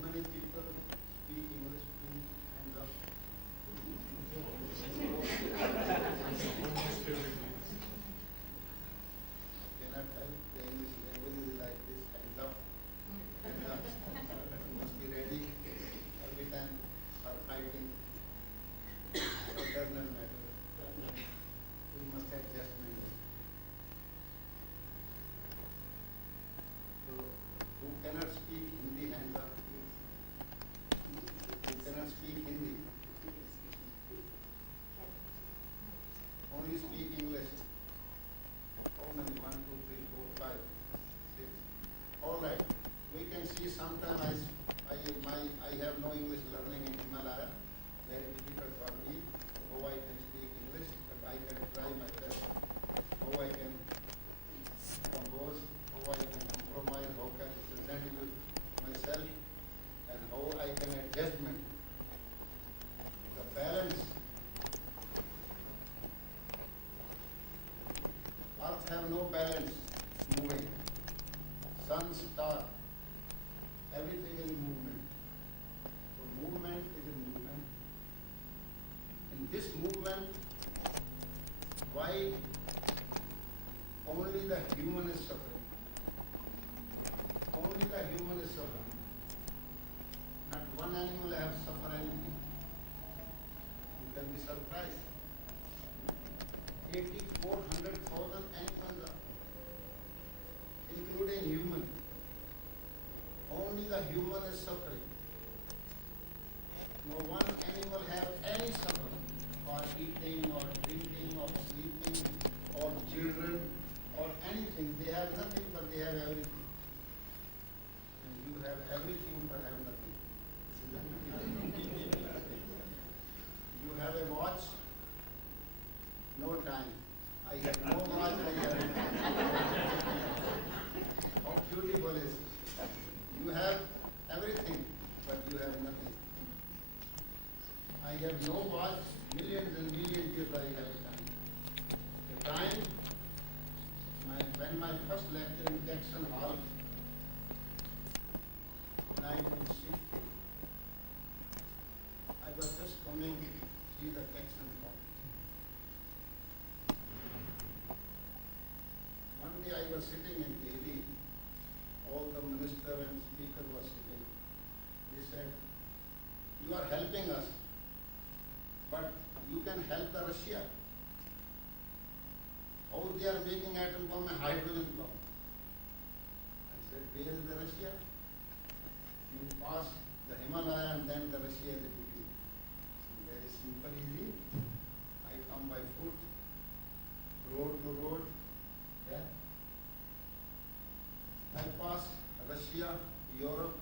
many people speak English, please? Hands up. Cannot help. The English language is like this. Hands up. Hands up. You must be ready every time for fighting. So does not matter. We must have adjustments. So, who cannot speak Hindi? Hands up, please. Who cannot speak Hindi? Only speak English. How many? 1, 2, 3, 4, 5, 6. All right. We can see sometimes I have no English learning in Himalaya. Very difficult for me. How I can speak English, but I can try my best. How I can compose, how I can compromise, how can I present myself, and how I can adjustment. The balance. Earth have no balance, moving. Sun, star, everything is movement. So movement is a movement. In this movement, why only the human is suffering? Only the human is suffering. Not one animal have suffered anything. You can be surprised. 400,000 animals are, including human. Only the human is suffering. No one animal have any suffering for eating or drinking or sleeping or children or anything. They have nothing, but they have everything. And you have everything but have nothing. You have a watch, no time. I have no watch, I have how beautiful is. You have everything, but you have nothing. I have no watch, millions and millions years I have time. The time, when my first lecture in Jackson Hall, 1960, I was just coming to see the Jackson Hall. One day I was sitting in Delhi, all the minister and speaker was sitting. They said, you are helping us, but you can help the Russia. How they are making atom bomb and hydrogen bomb. I said, where is the Russia? You pass the Himalaya and then the Russia is the beginning. Very simple, easy. I come by foot, road to road. Yeah. I pass Russia, Europe.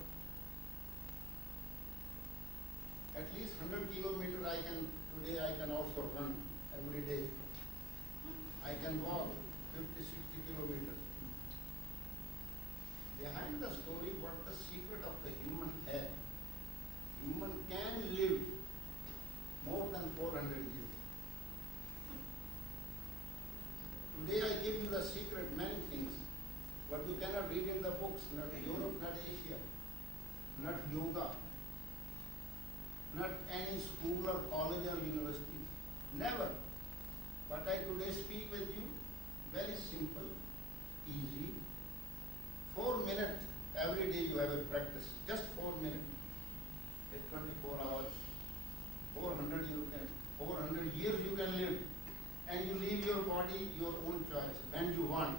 At least 100 kilometers today I can also run every day. I can walk 50, 60 kilometers. Behind the story, what the secret of the human hair? Human can live more than 400 years. Today I give you the secret, many things, but you cannot read in the books, not Europe, not Asia, not yoga, not any school or college or university. Never. What I today speak with you, very simple, easy. 4 minutes every day you have a practice, just 4 minutes. It's 24 hours. 400 years you can live. And you leave your body your own choice, when you want.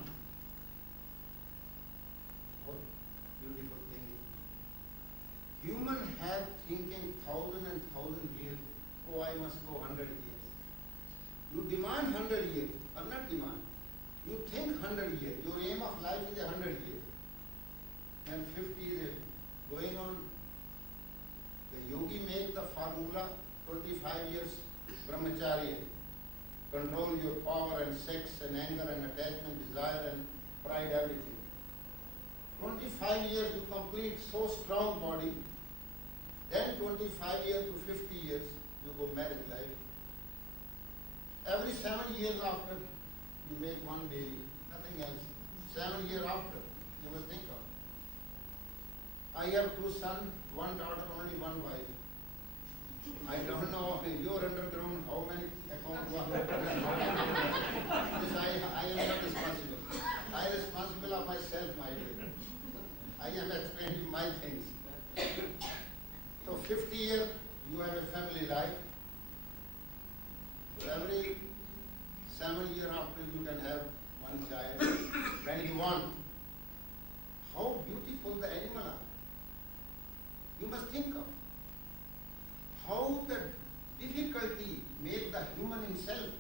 What beautiful thing. Human have thinking 1,000 and 1,000 years, oh I must go 100 years. You demand 100 years, or not demand. You think 100 years, your aim of life is 100 years. And 50 is going on. The yogi make the formula 25 years brahmacharya. Control your power and sex and anger and attachment, desire and pride, everything. 25 years you complete so strong body, then 25 years to 50 years you go married life. Every 7 years after you make one baby, nothing else. 7 years after you must think of. I have 2 sons, 1 daughter, only 1 wife. I don't know your underground how many accounts you have. This I am not responsible. I am responsible of myself, my dear. I am explaining my things. So 50 years you have a family life. So every 7 years after you can have 1 child when you want. How beautiful the animal are. You must think of how the difficulty make the human himself.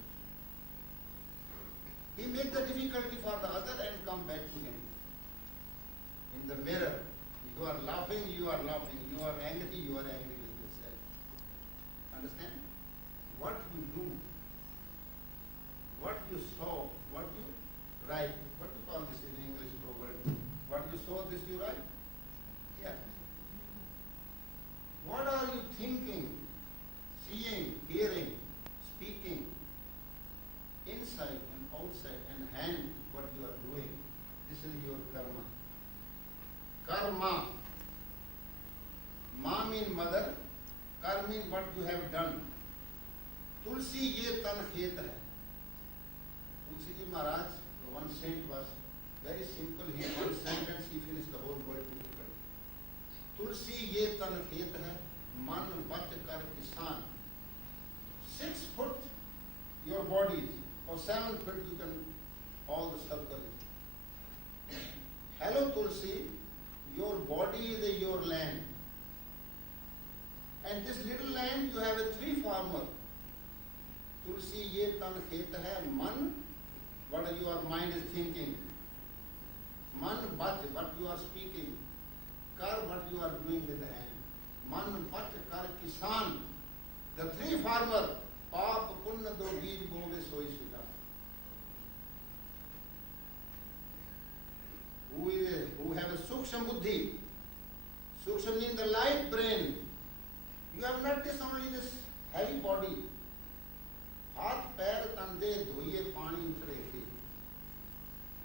He make the difficulty for the other and come back to him. In the mirror, you are laughing, you are laughing. You are angry with yourself. Understand? What you do, what you saw, what you write, what you call this in English proverb? What you saw, this you write? Yeah. What are you thinking, seeing, hearing, speaking, inside and outside, and hand what you are doing? This is your karma. Karma. Ma mean mother, kar mean what you have done. Tulsi ye tan khet hai. Tulsi Ji Maharaj, one saint was very simple. He one sentence he finished the whole world difficult. Tulsi ye tan khet hai, man bach kar kisan. 6 foot your bodies, or 7 foot you can all the circle. Hello Tulsi, your body is your land. And this little land you have a 3 farmer. Tulsi ye tan khet hai, man, what your mind is thinking. Man bach, what you are speaking. Kar, what you are doing with the hand. Man bach kar kisan. The 3 farmer, paap punna do beej bode soi suja. Who have a suksham buddhi. Suksham means the light brain. You have not this only this heavy body. हाथ पैर तंदे धोइए पानी उतरे थे.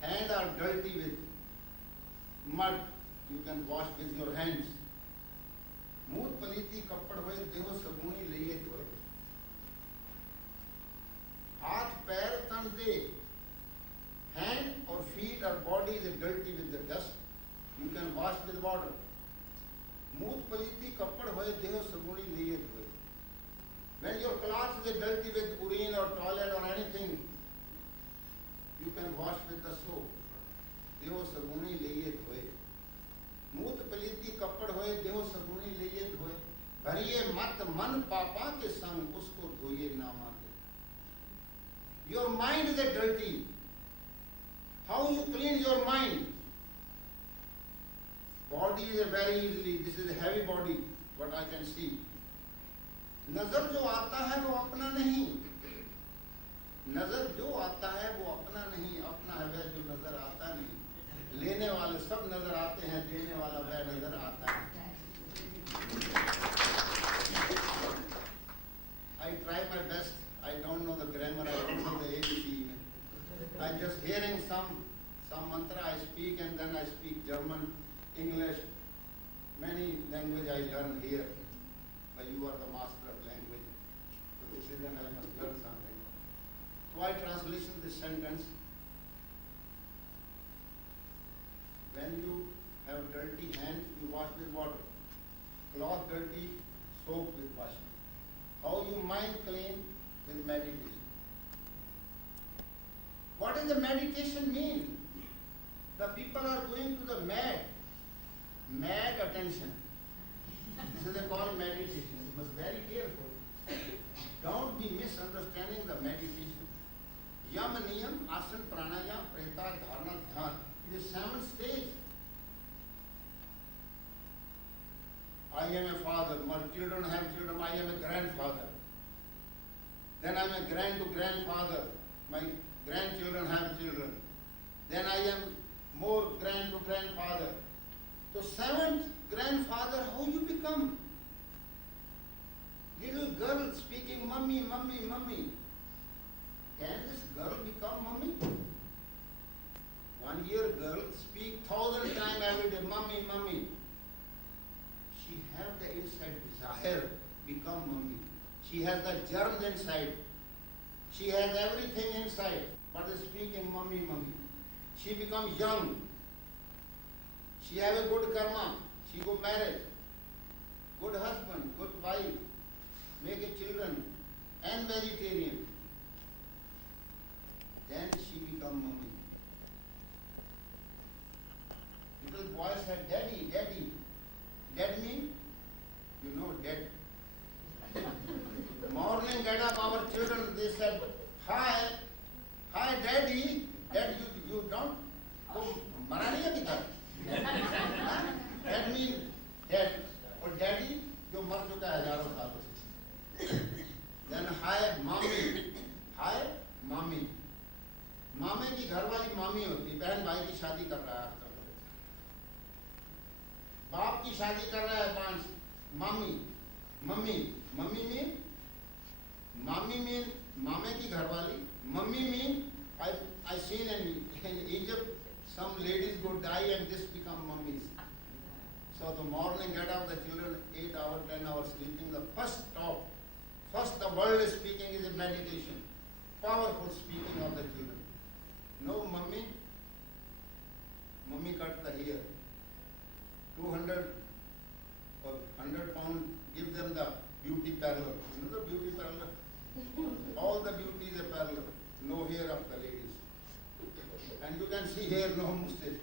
Hands are dirty with mud. You can wash with your hands. मूत पलीती कपड़ हुए देहो सबूनी लिए धोए. हाथ पैर तंदे. Hand or feet or body is dirty with the dust. You can wash with water. मूत पलीती कपड़ हुए देहो सबूनी लिए धोए. When your clothes is dirty with urine or toilet or anything, you can wash with the soap. देहो सबूनी लिए धोए. मूत पलीती कपड़ हुए देहो सबूनी लिए धोए. भरिए मत मन पापा के संग उसको धोइए ना मांगे. Your mind is dirty. How you clean your mind? Body is very easily. This is a heavy body. What I can see. नजर जो आता है वो अपना नहीं. नजर जो आता है वो अपना नहीं. अपना है वह जो नजर आता नहीं. लेने वाले सब नजर आते हैं, देने वाला वह नजर आता है. I try my best. I don't know the grammar. I don't know the ABC. I just hearing some mantra I speak, and then I speak German, English, many language I learn here. But you are the master of language. So this is then I must learn something. So I translation this sentence. When you have dirty hands, you wash with water. Cloth dirty, soap with washing. How you mind clean with meditation. What does the meditation mean? The people are going to the mad attention. This is called meditation. You must be very careful. Don't be misunderstanding the meditation. Yam, niyam, asan, pranayam, preta, dharana, dhyan. It is 7 stages. I am a father. My children have children. I am a grandfather. Then I am a grandfather. My grandchildren have children. Then I am more grandfather. So 7th grandfather, how you become? Little girl speaking mummy, mummy, mummy. Can this girl become mummy? 1 year girl speak 1,000 times every day, mummy, mummy. She has the germs inside. She has everything inside, but is speaking mummy, mummy. She becomes young. She have a good karma. She go married. Good husband, good wife, make a children, and vegetarian. Then she become mummy. Little boy said, daddy, daddy. Dead mean? You know, dead. Morning get up, our children, they said, hi, hi daddy. Dad, you don't? Oh, mara nahi hai kidhar? That means dead. Or daddy, जो मर चुका है हजारों सालों से. Then hi mommy, hi mommy. मामे की घर वाली मामी होती है, बहन भाई की शादी कर रहा है आपका. बाप की शादी कर रहा है बांस, मामी, मम्मी, मम्मी मीन, मामी मीन मामे की घर वाली, mummy mean I seen in Egypt some ladies go die and this become mummies. So the morning get up, the children 8 hours, 10 hours sleeping. The first the world is speaking is a meditation, powerful speaking of the children. No mummy, mummy cut the hair. 200 or 100 pound, give them the beauty parlor. You know the beauty parlor? All the beauty is a parlor. No hair of the ladies. And you can see hair, no mustache.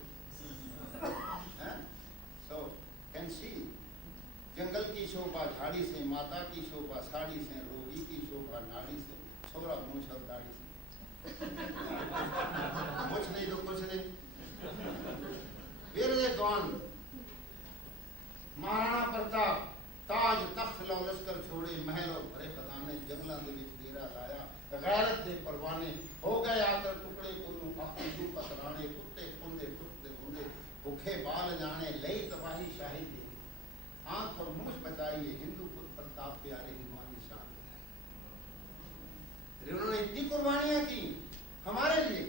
So, can see. जंगल की शोभा झाड़ी से, माता की शोभा साड़ी से, रोगी की शोभा नाड़ी से, छोरा मूछ और दाढ़ी से. कुछ नहीं तो कुछ नहीं. Where is gone? Maharana Pratap ताज तख्त लो लश्कर छोड़े, महलों भरे खजाने, जंगलों के बीच डेरा लाया, गैरत दे परवाने, हो गए आकर टुकड़े कुल्लू, अपनी पतराने, कुत्ते कुंदे कुत्ते कुंदे, भूखे बाल जाने, लई तबाही शाही दे, आंख और मुंह बचाइए, हिंदू प्रताप प्यारे हिंदुआनी शान. उन्होंने इतनी कुर्बानियां की हमारे लिए,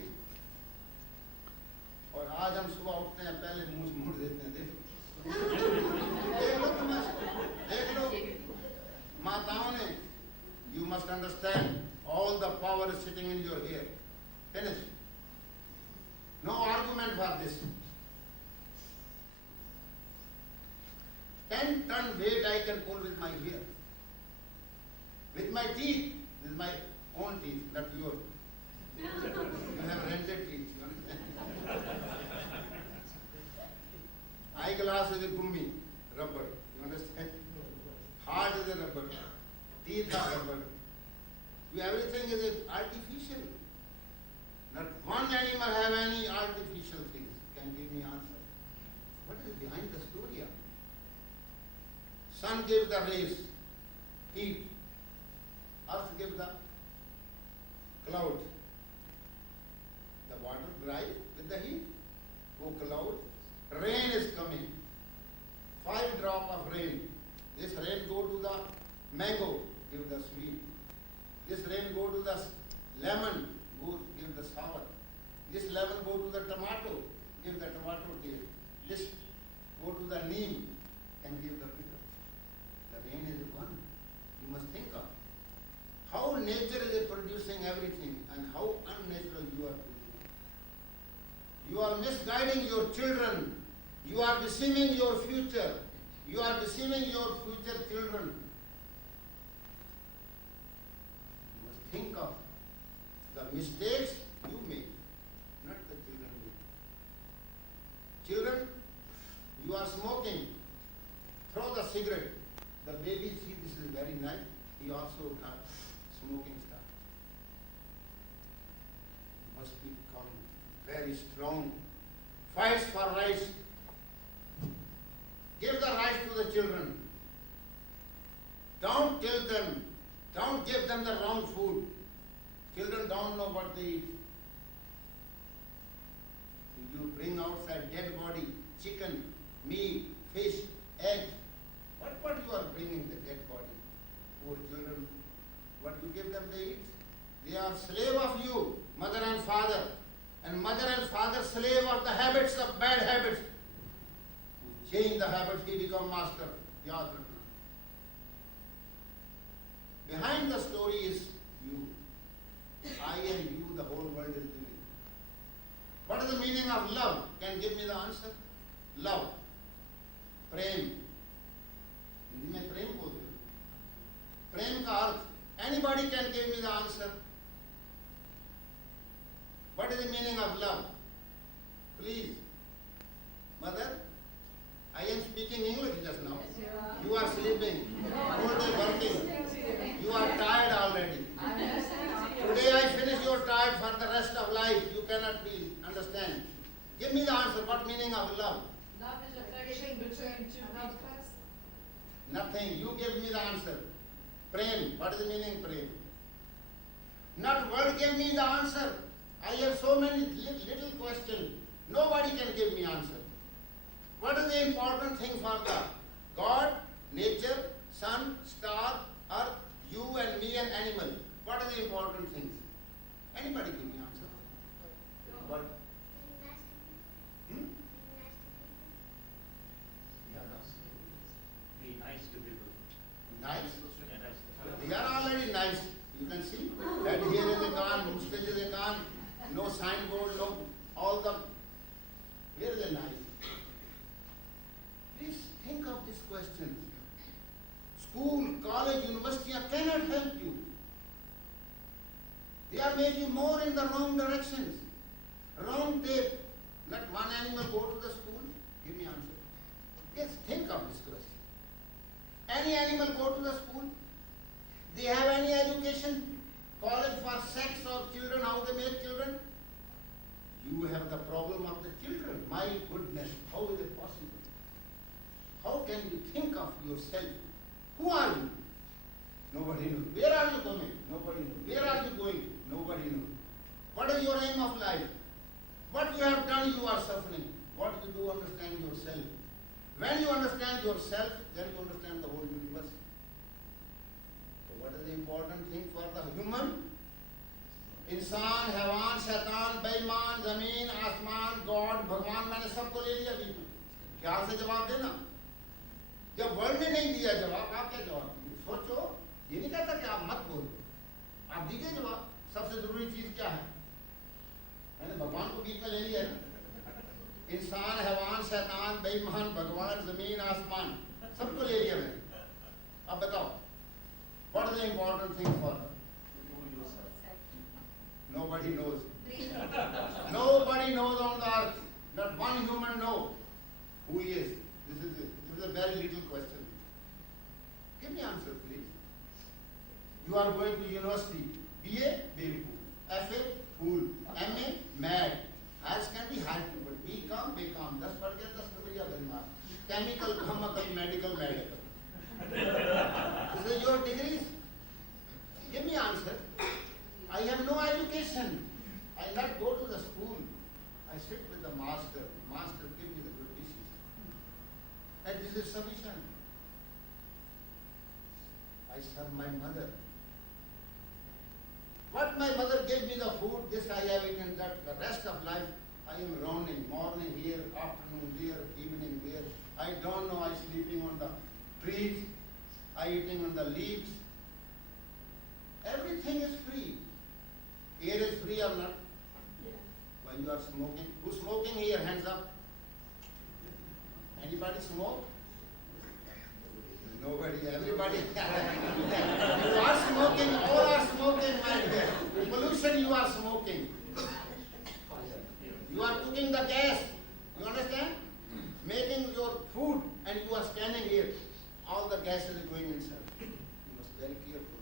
और आज हम सुबह उठते हैं पहले मुंह मोड़ देते हैं. देख लो देख लो माताओं ने. You must understand, all the power is sitting in your hair. Finish. No argument for this. 10-ton weight I can pull with my hair. With my teeth, with my own teeth, not yours. You have rented teeth. You understand? Eyeglass is a gummi, rubber. You understand? Heart is a rubber. Teeth are rubber. Everything is artificial. Not one animal have any artificial things. Can give me answer. What is behind the story? Sun gives the rays, heat. Earth gives the clouds. The water dry with the heat. Oh cloud. Rain is coming. 5 drops of rain. This rain go to the mango, give the sweet. This rain go to the lemon, go give the sour. This lemon go to the tomato, give the tomato taste. This go to the neem and give the bitter. The rain is one. You must think of how nature is producing everything and how unnatural you are producing. You are misguiding your children. You are deceiving your future. You are deceiving your future children. You must think of the mistakes you make, not the children make. Children, you are smoking. Throw the cigarette. The baby see this is very nice. He also got smoking stuff. You must become very strong. Fights for rights. Give the rights to the children. Don't kill them. Don't give them the wrong food. Children don't know what they eat. You bring outside dead body, chicken, meat, fish, eggs. What you are bringing the dead body? Poor children, what you give them they eat? They are slave of you, mother and father. And mother and father slave of the habits, of bad habits. Change the habits, he become master. Yaad rakhna. Behind the story is you. I and you, the whole world is living. What is the meaning of love? Can give me the answer? Love. प्रेम. हिंदी में प्रेम बोलते हैं. प्रेम का अर्थ. Anybody can give me the answer. What is the meaning of love? Please. Mother, I am speaking English just now. You are sleeping. Whole day working. You are tired already. Today I finish your tired for the rest of life. You cannot be understand. Give me the answer. What meaning of love? Love is affection between two people. Nothing. You give me the answer. Prem. What is the meaning prem? Not word give me the answer. I have so many little questions. Nobody can give me answer. What is the important thing for the God, nature, sun, star, earth, you and me and animal? What are the important things? Anybody give me answer? What? Hmm? Be nice to people. Nice? Yes. They are already nice. You can see that here is a Khan, Mustaj is a Khan, no signboard, no, all the, where is the nice? Please think of this question. School, college, university cannot help you. They are making more in the wrong directions. Wrong tape. Let one animal go to the school. Give me answer. Yes, think of this question. Any animal go to the school? They have any education? College for sex or children, how they make children? You have the problem of the children. My goodness, how is it possible? How can you think of yourself? Who are you? Nobody knows. Where are you coming? Nobody knows. Where are you going? Nobody knows. What is your aim of life? What you have done, you are suffering. What you do, understand yourself. When you understand yourself, then you understand the whole universe. So what is the important thing for the human? इंसान, हैवान, शैतान, बेईमान, जमीन, आसमान, God, भगवान, मैंने सबको ले लिया बीच में. ख्याल से जवाब देना. जब वर्ल्ड ने नहीं दिया जवाब, आप क्या जवाब देंगे? सोचो. ये नहीं कहता कि आप मत बोलो. आप दीजिए जवाब. सबसे जरूरी चीज क्या है? मैंने भगवान को बीच में ले लिया. इंसान, हैवान, शैतान, बेईमान, भगवान, जमीन, आसमान, सबको ले लिया मैंने. अब बताओ. What is the important thing for us? Nobody knows. Nobody knows on the earth. Not one human knows who he is. This is a very little question. Give me answer, please. You are going to university. BA, beautiful. FA, fool. MA, mad. Higher secondary, high people. BCom, BCom. 10 पढ़ के 10 रुपया बनना. Chemical, chemical, medical, medical. This is your degrees. Give me answer. I have no education. I not go to the school. I sit with the master. Master give me the good dishes. And this is sufficient. I serve my mother. What my mother gave me the food, this I have eaten, that the rest of life I am roaming, morning here, afternoon there, evening there. I don't know, I sleeping on the trees, I eating on the leaves. Everything is free. Air is free or not? Yeah. When you are smoking, who's smoking here? Hands up. Anybody smoke? Nobody. Everybody. You are smoking. All are smoking, my dear. Pollution. You are smoking. You are cooking the gas. You understand? Making your food, and you are standing here. All the gas is going inside. You must be very careful.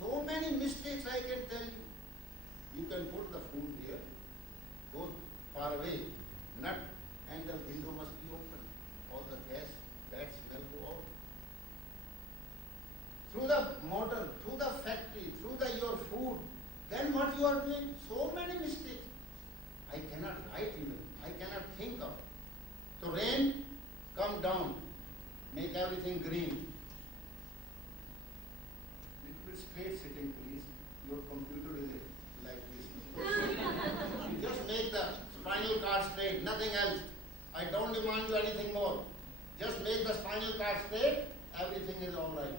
So many mistakes I can tell you. You can put the food here, go far away, nut, and the window must be open. All the gas, that smell go out. Through the motor, through the factory, through your food, then what you are doing? So many mistakes. I cannot write even. I cannot think of. So rain, come down, make everything green. Little bit straight sitting, please. Your computer is like this. You just make the spinal cord straight, nothing else. I don't demand you anything more. Just make the spinal cord straight, everything is all right.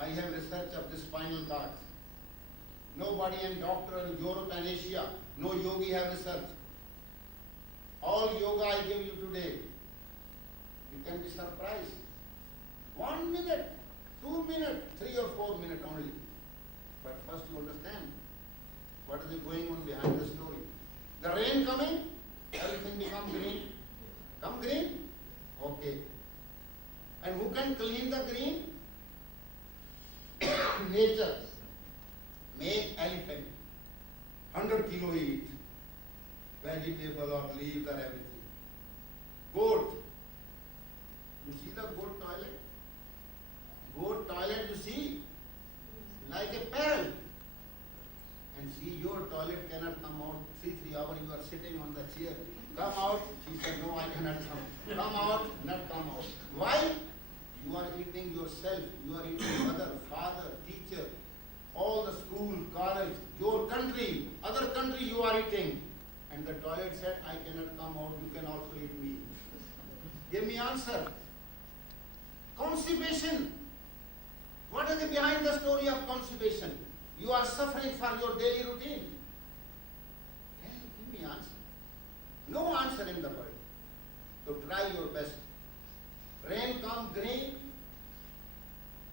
I have research of the spinal cord. Nobody and doctor in Europe and Asia, no yogi have research. All yoga I give you today. You can be surprised. 1 minute, 2 minutes, 3 or 4 minutes only. But first you understand what is going on behind the story. The rain coming, everything become green. Come green? Okay. And who can clean the green? Nature. Make elephant. 100 kilo eat. Vegetable or leaves or everything. Goat. You see the goat toilet? Goat toilet you see? Like a parrot. And see, your toilet cannot come out 3 hours, you are sitting on the chair. Come out. She said, no, I cannot come. Come out, not come out. Why? You are eating yourself. You are eating mother, father, teacher, all the school, college, your country, other country you are eating. And the toilet said, I cannot come out, you can also eat me. Give me answer. Constipation. What is behind the story of constipation? You are suffering for your daily routine. Can you give me answer? No answer in the world. So try your best. Rain come green,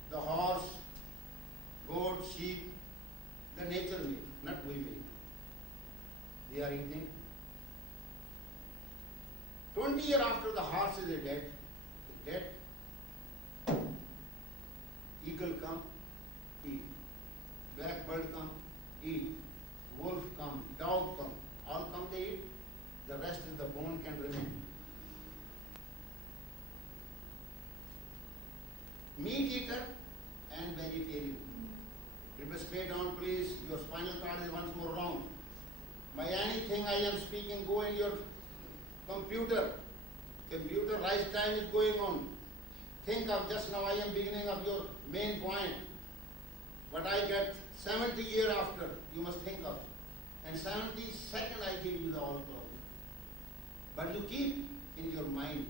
the horse, goat, sheep, the nature make, not we make. They are eating. 20 years after the horse is dead, eagle come, eat. Blackbird come, eat. Wolf come, dog come, all come they eat. The rest is the bone can remain. Meat eater and vegetarian. Keep it straight on, please. Your spinal cord is once more wrong. By anything I am speaking, go in your computer. Computer rise time is going on. Think of just now I am beginning of your main point. What I get 70 years after, you must think of. And 72nd I give you the all problem. But you keep in your mind.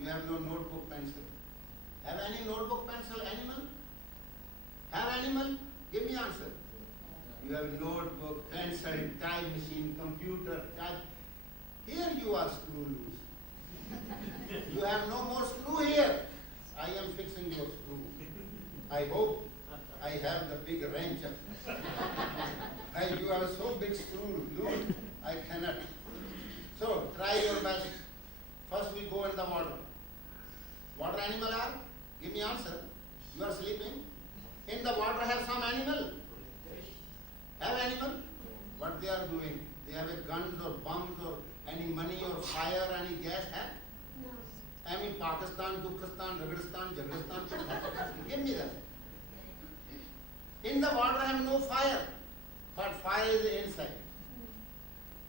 You have no notebook, pencil. Have any notebook, pencil, animal? Have animal? Give me answer. You have notebook, pencil, time machine, computer, type. Here you are screw loose. You have no more screw here. I am fixing your screw. I hope I have the big wrench. You have so big screw loose, I cannot. So try your best. First we go in the water. Water animal are? Give me answer. You are sleeping. In the water have some animal. Have animal? What they are doing? They have a guns or bombs or any money or fire, any gas have? No. I mean Pakistan, Dukhistan, Raghistan, Jagristan. Give me that. In the water have no fire, but fire is inside.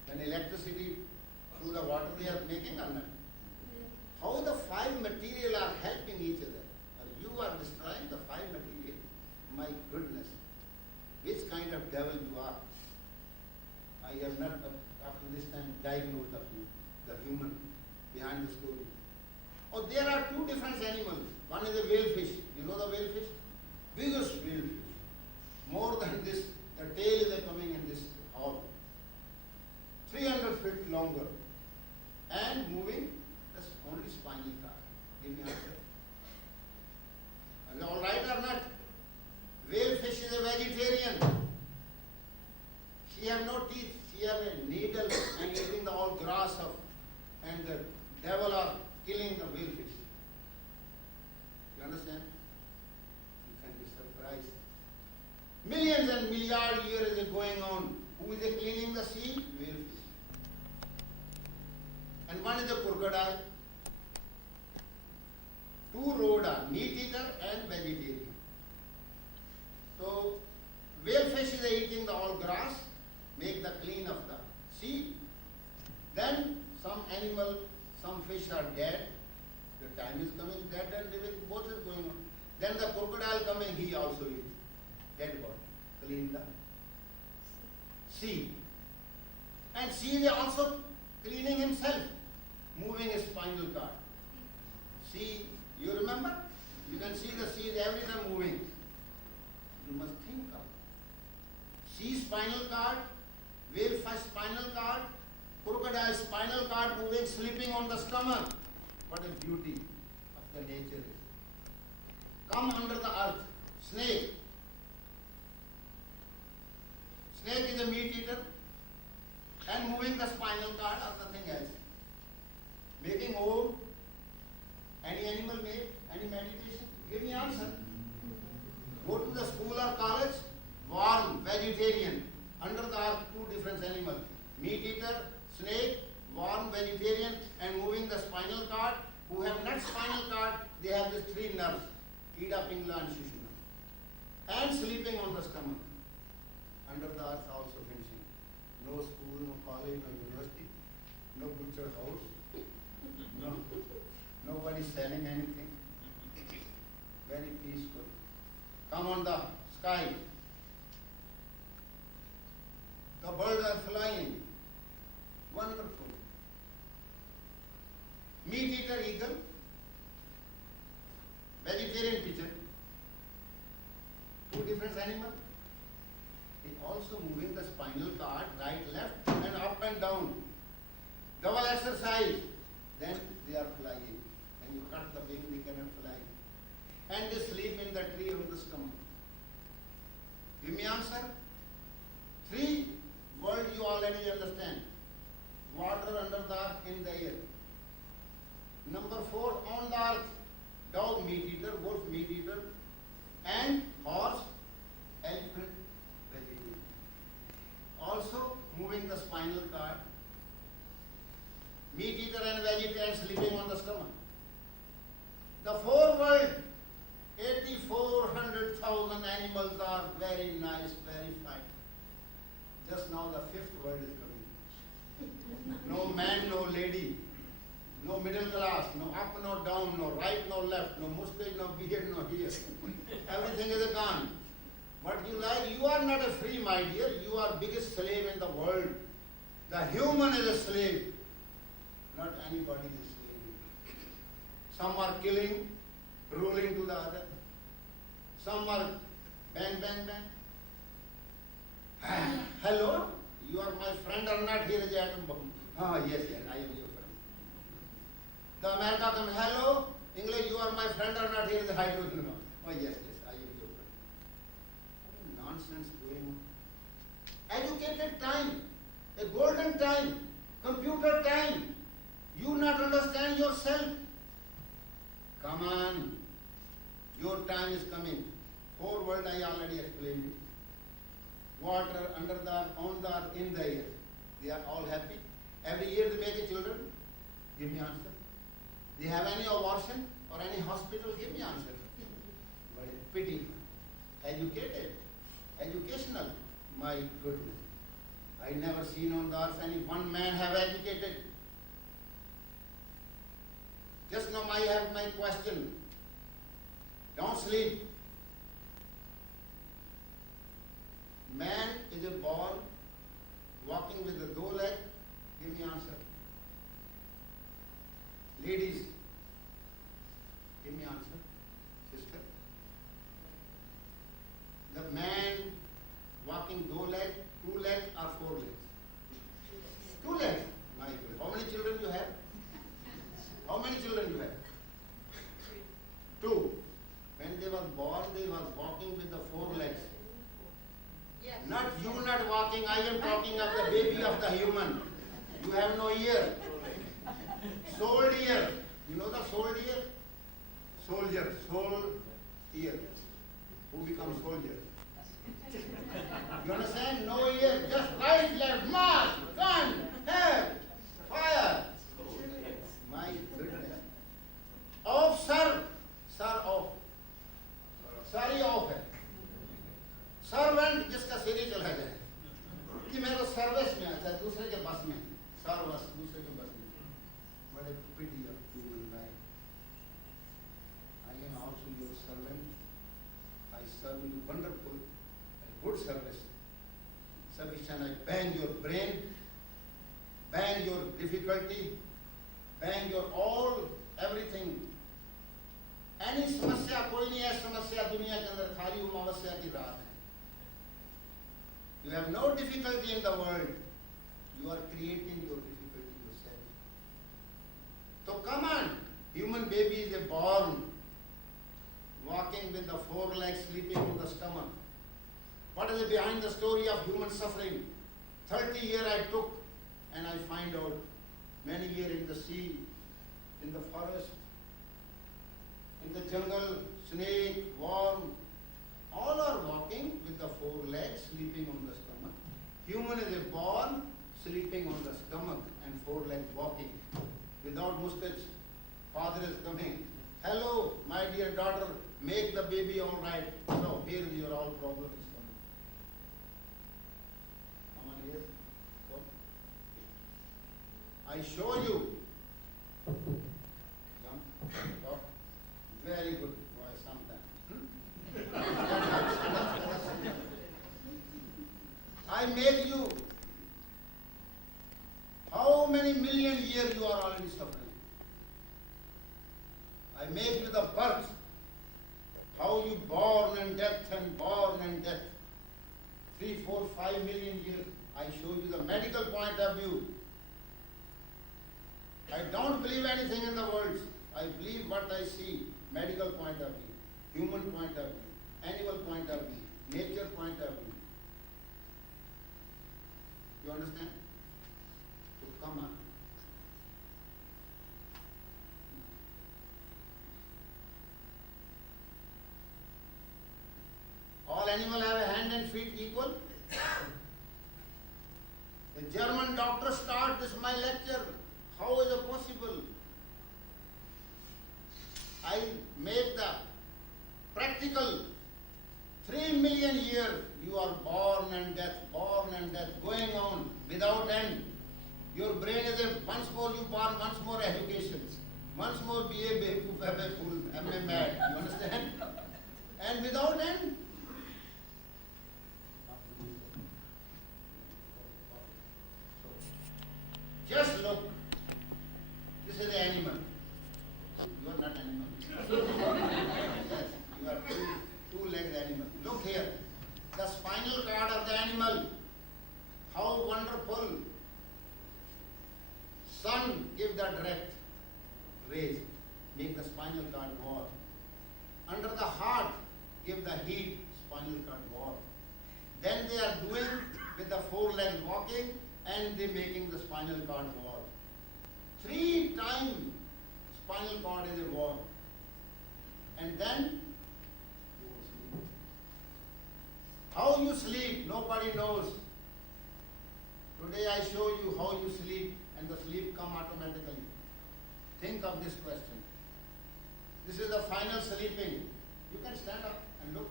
When electricity through the water they are making or not? How the five material are helping each other? Or you are destroying the five material. My goodness. Which kind of devil you are? I have not up to this time diagnosed of you, the human behind the story. Oh, there are two different animals. One is a whalefish. You know the whalefish? Biggest whalefish. More than this, the tail is coming in this hall. 300 feet longer. And moving, that's only spinal cord. Give me answer. Are you all right or not? Whalefish is a vegetarian. She have no teeth. She have a needle and eating the all grass of, and the devil are killing the whalefish. You understand? You can be surprised. Millions and milliard years is going on. Who is cleaning the sea? Whalefish. And one is a crocodile. Two road are meat eater and vegetarian. So whalefish is eating the all grass, make the clean of the sea. Then some animal, some fish are dead. The time is coming, dead and living, both is going on. Then the crocodile coming, he also eats dead body, clean the sea. And sea is also cleaning himself, moving his spinal cord. See, you remember? You can see the seas every time moving. You must think of sea spinal cord, whale fish spinal cord, crocodile spinal cord moving, sleeping on the stomach. What a beauty of the nature is. Come under the earth, snake. Snake is a meat eater and moving the spinal cord or nothing else. Making home, any animal made, any meditation? Give me answer. Go to the school or college, worm, vegetarian, under the earth, two different animals. Meat eater, snake, worm, vegetarian, and moving the spinal cord. Who have not spinal cord, they have these three nerves, Ida, Pingala and Sushumna. And sleeping on the stomach. Under the earth also finishing. No school, no college, no university, no butcher house, no, nobody selling anything. Very peaceful. Come on the sky. The birds are flying. Wonderful. Meat eater eagle, vegetarian pigeon, two different animals. They also moving the spinal cord, right, left, and up and down. Double exercise. Then they are flying. When you cut the wing, they cannot fly. And they sleep in the tree on the stomach. Give me answer. 3 words you already understand. Water under the earth, in the air. Number 4, on the earth. Dog meat eater, wolf meat eater, and horse, elephant, vegetarian. Also moving the spinal cord. Meat eater and vegetarian sleeping on the stomach. The 4 world, 84,000 animals are very nice, very fine. Just now the 5th world is coming. No man, no lady, no middle class, no up, no down, no right, no left, no mustache, no beard, no hair. Everything is gone. What you like, you are not a free, my dear. You are biggest slave in the world. The human is a slave. Not anybody is a slave. Some are killing, ruling to the other. Some are bang, bang, bang. Hello, you are my friend or not? Here is the atom bomb. Ah, yes, I am your friend. The America comes, hello, English, you are my friend or not? Here is the hydrogen bomb. Oh, yes, I am your friend. What nonsense going on. Educated time, a golden time, computer time. You not understand yourself. Come on, your time is coming. 4 words I already explained you. Water, under the earth, on the earth, in the air. They are all happy. Every year they make a children. Give me answer. They have any abortion or any hospital? Give me answer. But a pity. Educated, educational. My goodness. I never seen on the earth any one man have educated. Just now I have my question. Don't sleep. Man is a ball walking with the 2 legs. Give me answer. Ladies, give me answer. Sister. The man walking 2 legs, 2 legs or 4 legs? 2 legs. My goodness. How many children you have? How many children you have? 2. When they were born, they were walking with the 4 legs. Yes. Not you not walking, I am talking of the baby of the human. You have no ear. Soul ear. You know the soul ear? Soldier, soul ear. Who becomes soldier? You understand? No ear, just right, left, march, gun, have, fire. My goodness. Off, sir. Sir, off. सारी of है. Servant जिसका सिर ही चला जाए कि मैं तो service में आता है, दूसरे के बस में, सर्वस दूसरे के बस में. बड़े pity of human life. I am also your servant. I serve you wonderful, good service. Sufficient I bang your brain, bang your difficulty, bang your all everything, any समस्या कोई नहीं है समस्या दुनिया के अंदर, खाली अमावस्या की रात है. You have no difficulty in the world. You are creating your difficulty yourself. So come on, human baby is a born, walking with the four legs, sleeping on the stomach. What is behind the story of human suffering? 30 years I took and I find out many years in the sea, in the forest, in the jungle, snake, worm, all are walking with the four legs, sleeping on the stomach. Human is a born, sleeping on the stomach and four legs walking. Without mustache, father is coming. Hello, my dear daughter, make the baby all right. So here is your all problems coming. How many years? So, I show you. Jump, stop. Very good. Boy, sometime. I make you. How many million years you are already suffering? I make you the birth. How you born and death and born and death. 3, 4, 5 million years. I show you the medical point of view. I don't believe anything in the world. I believe what I see. Medical point of view, human point of view, animal point of view, nature point of view. You understand? So come on. All animals have a hand and feet equal. The German doctor started this my lecture. How is it possible? I make the practical. 3 million years you are born and death, going on without end. Your brain is a, once more you born, once more educations, once more BA, MA full, MA mad, you understand? And without end. Just look, this is the animal. You are not animal. Yes, you are two-legged animal. Look here, the spinal cord of the animal. How wonderful. Sun give the direct rays, make the spinal cord warm. Under the heart, give the heat, spinal cord warm. Then they are doing with the four legs walking and they making the spinal cord warm. 3 times spinal cord is warm. And then you will sleep. How you sleep, nobody knows. Today I show you how you sleep and the sleep come automatically. Think of this question. This is the final sleeping. You can stand up and look.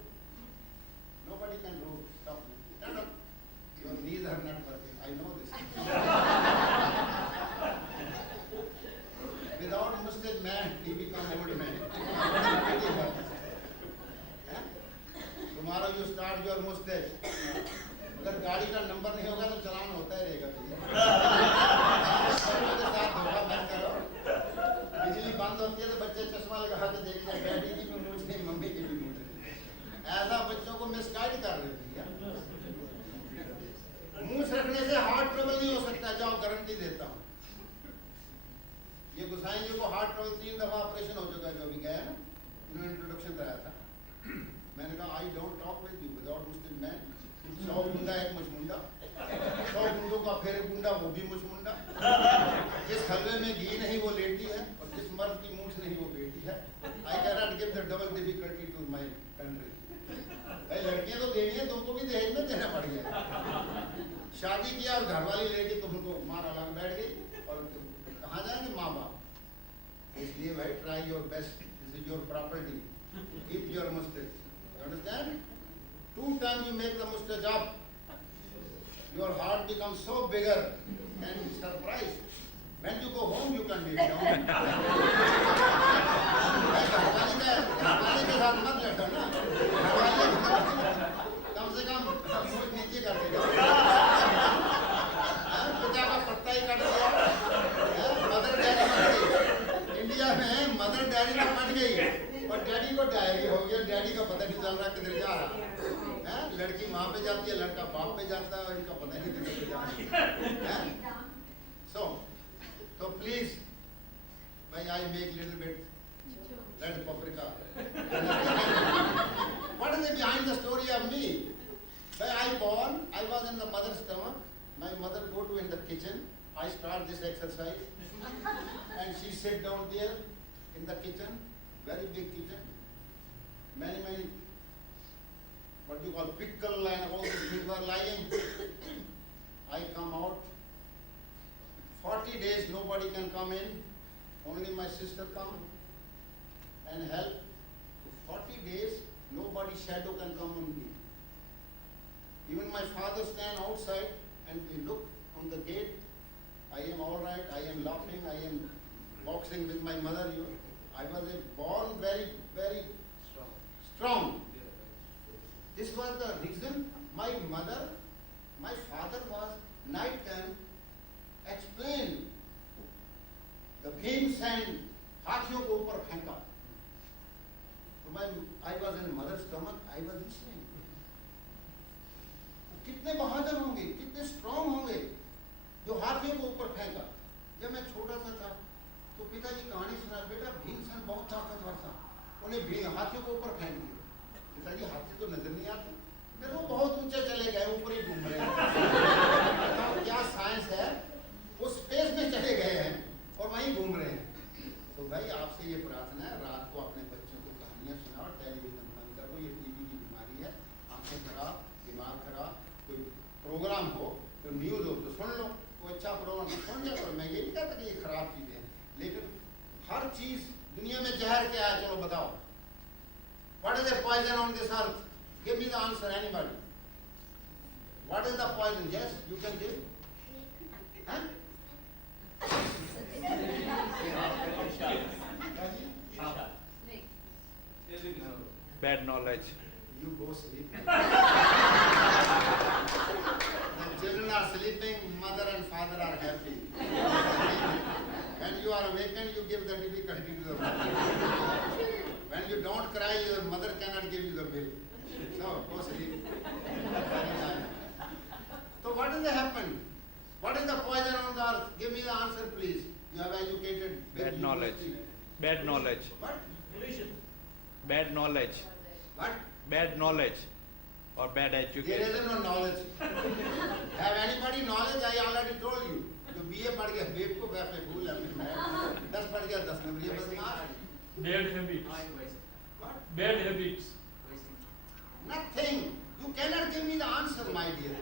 Nobody can do. Stop. Stand up. Your knees are not working. I know this. Without mustache man, he become old man. Tomorrow you start your mustache. अगर गाड़ी का number नहीं होगा तो चलान होता ही रहेगा भैया. के साथ धोखा मत करो. बिजली बंद होती है तो बच्चे चश्मा लगा के देखते हैं डैडी की भी मूंछ नहीं मम्मी की भी मूंछ नहीं. ऐसा बच्चों को मिसगाइड कर रहे भैया. मूंछ रखने से हार्ट ट्रबल नहीं हो सकता, जाओ गारंटी देता हूँ. ये गुसाई जी को हार्ट ट्रबल 3 दफा ऑपरेशन हो चुका है, जो अभी गया है ना, उन्होंने इंट्रोडक्शन कराया था. मैंने कहा I don't talk with you without Muslim man. 100 गुंडा एक मुचमुंडा, 100 गुंडों का फिर एक गुंडा वो भी मुचमुंडा. जिस हलवे में घी नहीं वो लेटी है और जिस मर्द की मूंछ नहीं वो बेटी है. I can not give the double difficulty to my country. भाई लड़कियां तो देनी है, तुमको भी दहेज में देना पड़ गया. शादी किया और घरवाली लेके तुमको मार अलग बैठ गई और कहाँ जाएंगे माँ बाप. इसलिए भाई try your best. This is your property. Keep your mustache. You understand? 2 times you make the mustache up, your heart becomes so bigger and surprised. When you go home, you can be down. घरवाली के साथ मत लड़ो ना. कम से कम मुझ नीचे कर देगा. पिता का पत्ता ही कट गया. मदर डैरी मर गई. इंडिया में मदर डैरी तो कट गई और डैडी को डायरी हो गया, डैडी का पता नहीं चल रहा किधर जा रहा है। लड़की माँ पे जाती है, लड़का बाप पे जाता है, और इनका पता नहीं किधर जा रहा है। So please, I make little bit red paprika. What is it behind the story of me? When I born, I was in the mother's stomach. My mother go to in the kitchen. I start this exercise, and she sit down there in the kitchen, very big kitchen. Many, what do you call, pickle and all these things were lying. I come out. 40 days nobody can come in. Only my sister come and help. 40 days nobody shadow can come on me. Even my father stand outside and we look on the gate. I am all right, I am laughing, I am boxing with my mother. I was born very strong. This was the reason my father was night time explain the beams and हाथियों को ऊपर फेंका. So I was in mother's stomach, I was listening. कितने बहादुर होंगे, कितने strong होंगे जो हाथियों को ऊपर फेंका. जब मैं छोटा सा था तो पिताजी कहानी सुना, बेटा भीमसेन बहुत ताकतवर था, उन्हें हाथियों को ऊपर फेंक दिया. पिताजी हाथी तो नजर नहीं आते, फिर वो बहुत ऊंचे चले गए, ऊपर ही घूम रहे हैं. क्या साइंस है, वो स्पेस में चले गए हैं और वहीं घूम रहे हैं. तो भाई आपसे ये प्रार्थना है, रात को अपने बच्चों को कहानियां सुनाओ, टेलीविजन बंद करो. ये टीवी की बीमारी है, आंखें खराब, दिमाग खराब. कोई प्रोग्राम हो तो न्यूज हो तो सुन लो, कोई अच्छा प्रोग्राम तो सुन लिया करो. मैं ये नहीं कहता कि ये खराब चीजें हैं, लेकिन हर चीज दुनिया में जहर क्या है, चलो बताओ. What is the poison on this earth? Give me the answer, anybody. What is the poison? Yes, you can give. Huh? Bad knowledge. You go sleep. The children are sleeping, mother and father are happy. When you are awakened, you give the difficulty to the mother. When you don't cry, your mother cannot give you the bill. So, go sleep. So what has happened? What is the poison on the earth? Give me the answer, please. You have educated. Bad knowledge. Bad knowledge. What? Bad knowledge. What? Bad knowledge. Or bad There education. is no knowledge. Have anybody knowledge? I already told you. जो BA पढ़ गया बेवकूफ है, अपने भूल है, 10 पढ़ गया 10 नंबर ये बदमाश. Bad habits. What? Bad habits. Nothing. You cannot give me the answer, my dear.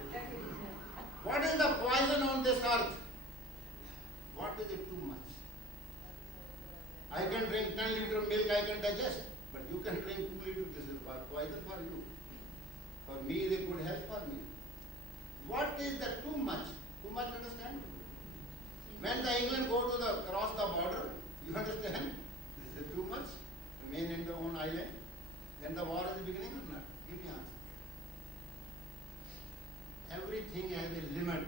What is the poison on this earth? What is it too much? I can drink 10 liters of milk, I can digest. But you can drink 2 liters, this is poison for you. For me, it is good health for me. What is the too much? Too much, understand? When the England go to the cross the border, you understand? This is too much. Remain in their own island. Then the war is beginning or not? Give me answer. Everything has a limit.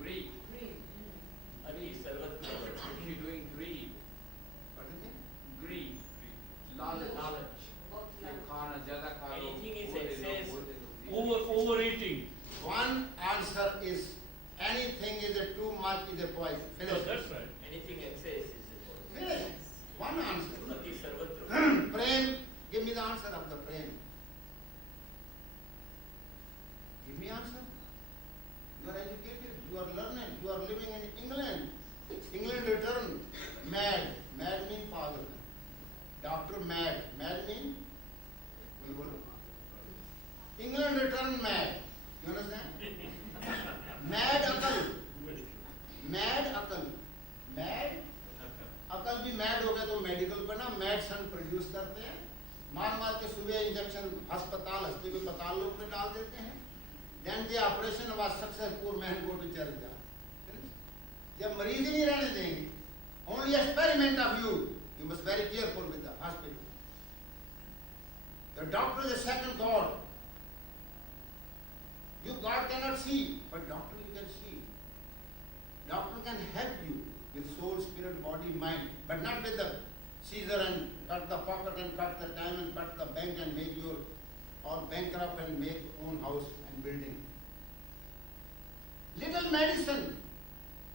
Greed. Adi sarvatra. If you're doing greed, What is it? greed, Knowledge. anything is excess. Overeating. One answer is anything is a too much is a poison. No, Finish. that's right. Anything excess is a poison. Finish. One answer. Adi sarvatra. Prem. Give me the answer of the prem. Give me answer. You are educated. You are learned. You are living in England. England returned mad. Mad means pagal. Doctor mad. Mad means? England returned mad. You understand? Mad akal. Mad akal. Mad अकल भी mad हो गया तो medical बना. Medicine produce करते हैं, मार के सुबह इंजेक्शन अस्पताल हस्ती में पताल लोग पे डाल देते हैं. Then the operation was successful, man go to church जा. जब मरीज ही नहीं रहने देंगे, only experiment of you must very careful with the hospital. The doctor is the second God. You God cannot see, but doctor you can see. Doctor can help you with soul, spirit, body, mind, but not with the scissor and cut the pocket and cut the time and cut the bank and make your, or bankrupt and make own house and building. Little medicine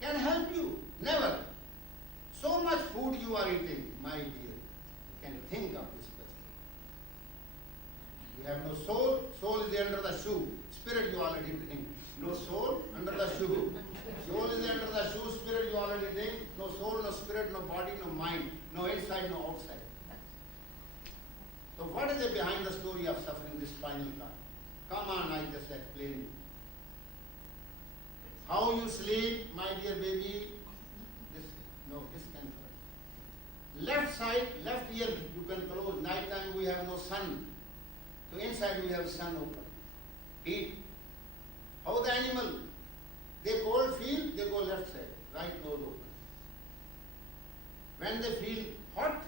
can help you. Never. So much food you are eating, my dear. Can you think of this question? You have no soul. Soul is under the shoe. Spirit you already drink. No soul under the shoe. Soul is under the shoe. Spirit you already drink. No soul, no spirit, no body, no mind. No inside, no outside. So what is it behind the story of suffering this spinal cord? Come on, I just explained. How you sleep, my dear baby, this can hurt. Left side, left ear you can close. Night time we have no sun. So inside we have sun open. Heat. How the animal? They cold feel, they go left side. Right nose open. When they feel hot,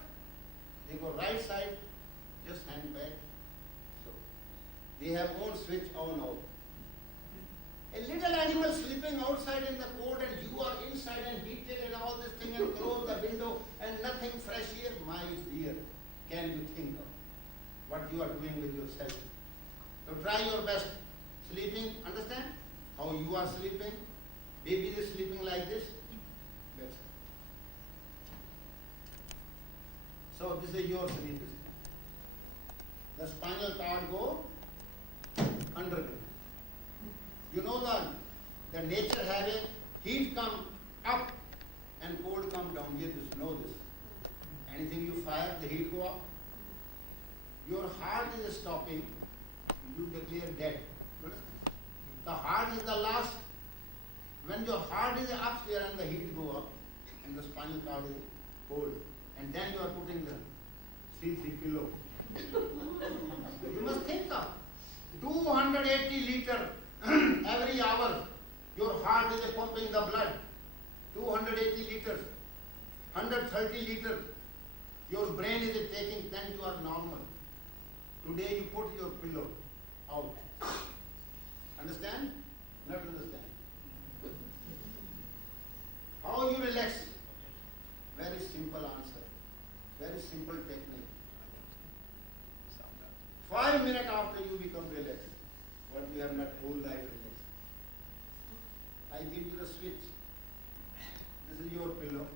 they go right side, just hang back. So they have own switch on off. A little animal sleeping outside in the cold and you are inside and heated and all this thing and close the window and nothing fresh air. My dear, can you think of what you are doing with yourself? So try your best. Sleeping, understand? How you are sleeping? Baby is sleeping like this. That's it. So this is your sleep. The spinal cord go underground. You know the nature have a heat come up and cold come down. You know this. Anything you fire, the heat go up. Your heart is stopping, you declare dead. The heart is the last. When your heart is upstairs and the heat go up, and the spinal cord is cold, and then you are putting the C3 pillow. You must think of 280 liter every hour. Your heart is pumping the blood. 280 liters, 130 liters. Your brain is taking, then you are normal. Today you put your pillow out. Understand? Not understand. How you relax? Very simple answer. Very simple technique. 5 minutes after you become relaxed, but you have not whole life relaxed. I give you the switch. This is your pillow.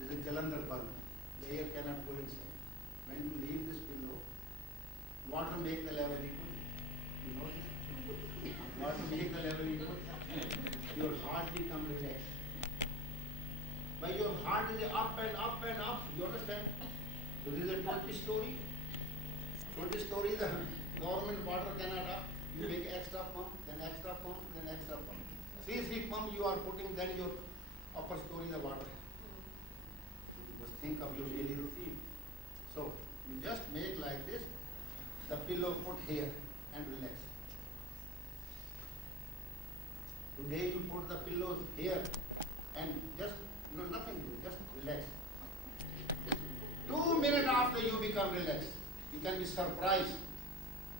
This is Jalandhar bulb. The air cannot go inside. When you leave this pillow, water make the level equal. You know this? Water make the level equal. Your heart become relaxed. But your heart is up and up and up. You understand? So this is a 20 story. 20 story, the government water cannot up. You make extra pump, then extra pump, then extra pump. 3 pump you are putting, then your upper story the water. You must think of your daily routine. So you just make like this, the pillow put here and relax. Today you put the pillows here and just, nothing do, just relax. 2 minutes after you become relaxed, you can be surprised.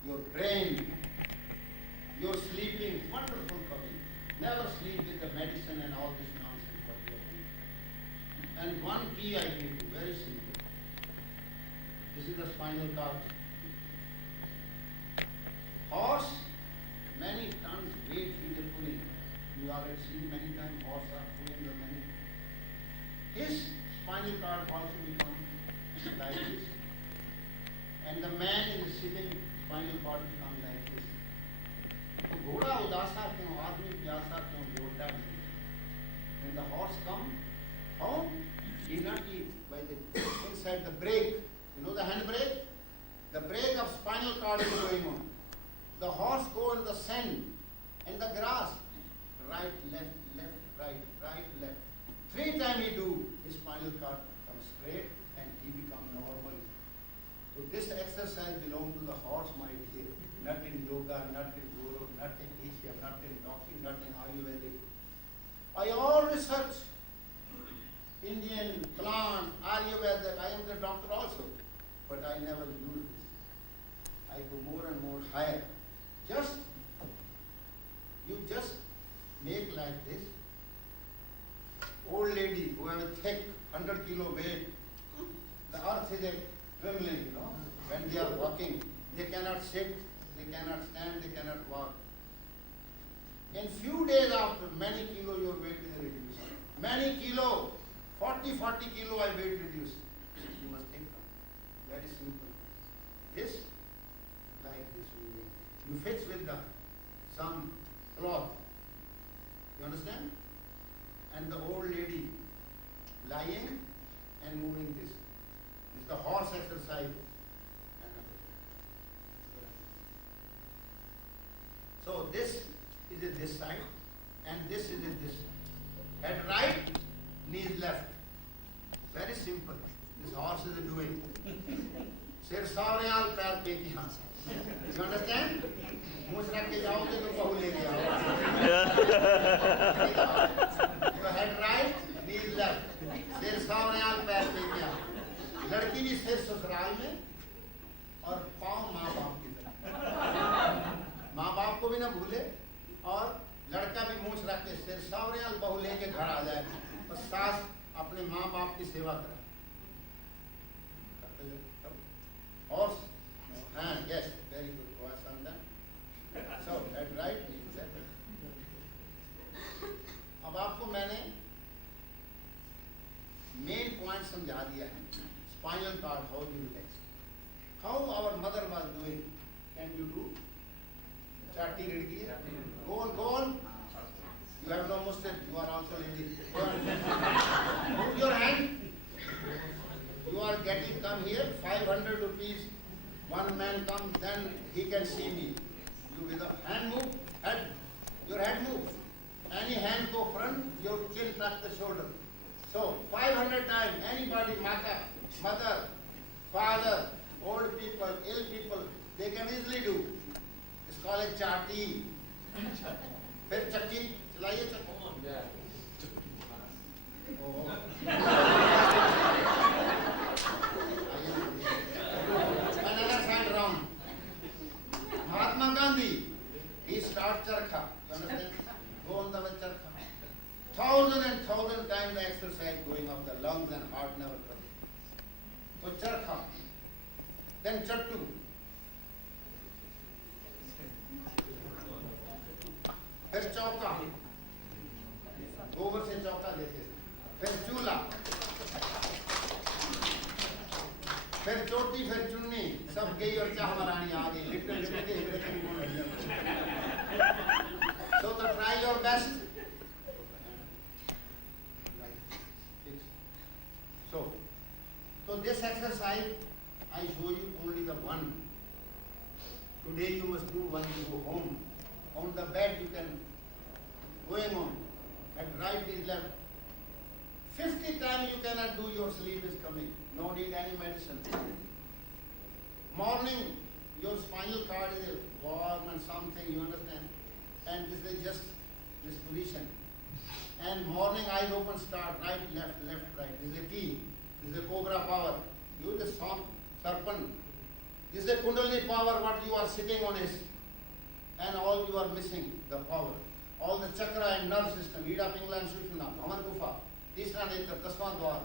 Your brain, your sleeping, wonderful coming. Never sleep with the medicine and all this nonsense what you are doing. And one key I give you, very simple. This is the spinal cord. Horse, many tons weight he is pulling. You already seen many times horse are pulling the many. His spinal cord also becomes like this. And the man is sitting, spinal cord becomes like this. तो घोड़ा उदासा क्यों, आदमी प्यासा क्यों, घोड़ा नहीं. When the horse come, how? He not eat by the inside the brake. You know the handbrake? The brake of spinal cord is going on. The horse go in the sand and the grass. Right, left, left, right, right, left. 3 times he do, his spinal cord comes straight and he become normal. So this exercise belongs to the horse, my dear. Not in yoga, not in guru, not in Isha, not in doctrine, not in Ayurvedic. I all research Indian plant, Ayurveda. I am the doctor also, but I never use this. I go more and more higher. You just make like this. old lady who have a thick 100 kilo weight, the earth is a trembling, when they are walking. They cannot sit, they cannot stand, they cannot walk. In few days after, many kilo your weight is reduced. Many kilo, 40 kilo I weight reduced. You must think of. Very simple. This, like this, you fix with some cloth. You understand? And the old lady lying and moving this. This is the horse exercise. So this is at this side and this is at this side. Head right, knees left. Very simple. This horse is doing. Sir Saurayal पैर पे की हाँ. You understand? मुझ रख के जाओगे तो बहु लेके आओ. So head right, knees left. Sir Saurayal पैर पे की हाँ. लड़की भी सिर ससुराल में और पाँव माँ बाप की तरफ. माँ बाप को भी ना भूले और लड़का भी मूछ रख के सिर सावरियाल बहू लेके घर आ जाए और सास अपने माँ बाप की सेवा करे. और हाँ, yes, very good. So that right. अब आपको मैंने मेन पॉइंट समझा दिया है. Spinal cord, how you relax, how our mother was doing. Can you do? Chatti ready? Go on. You have no mustache. You are also lady. Move your hand. You are getting, come here, 500 rupees. One man come, then he can see me. You with a hand move, head. Your head move. Any hand go front, your chin touch the shoulder. So 500 times, anybody, mother, father, old people, ill people, they can easily do. Call it chatti. फिर चक्की चलाइए चक्की. Another side round. Mahatma Gandhi, he start charkha. You understand? Go on the way charkha. Thousand times the exercise going up the lungs and heart never trouble. So charkha. Then chattu. फिर चौका, गोबर से चौका लेते हैं. फिर चूल्हा, फिर चोटी, फिर चुन्नी, सब गई और चाह महारानी आ गई. Little So to try your best. So this exercise I show you only the one. Today you must do when you go home. On the bed you can going on. At right is left. 50 times you cannot do, your sleep is coming. No need any medicine. Morning, your spinal cord is warm and something, you understand? And this is just this position. And morning eyes open, start right, left, right. This is a key. This is a cobra power. Use the serpent. This is a kundalini power, what you are sitting on is. And all you are missing, the power. All the chakra and nerve system, Ida, Pingla and Sushumna, Bhavan Gufa, Tisra Netra, Tasma Dwar,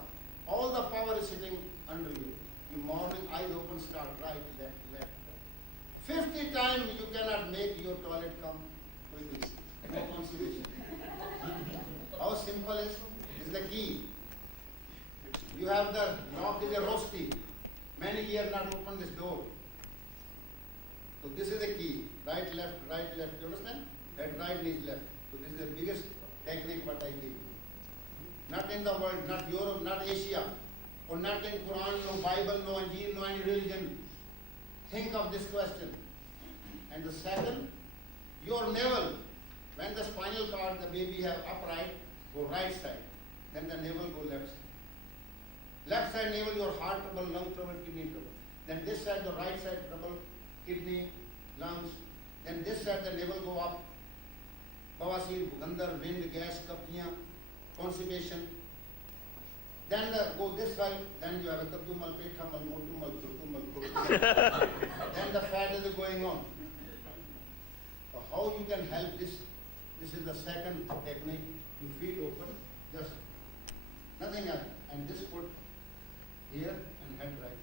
all the power is sitting under you. You morning, eyes open, start right, left. 50 times you cannot make your toilet come quickly. No constipation. How simple is the key. You have the lock is a rosti. Many years not open this door. So this is the key. Right, left, you understand? Head right, knees left. So this is the biggest technique what I give you. Not in the world, not Europe, not Asia, or not in Quran, no Bible, no Injil, no any religion. Think of this question. And the second, your navel. When the spinal cord, the baby have upright, go right side. Then the navel go left side. Left side navel, your heart trouble, lung trouble, kidney trouble. Then this side, the right side trouble, kidney, lungs. Then this side, the navel go up. Bawasir, gandhar, wind, gas, kapniya, constipation. Then go this side, then you have a kabdumal, pethamal, motumal, kurtumal. Then the fat is going on. So how you can help this? This is the second technique. You feet open, just Nothing else. And this foot here and head right.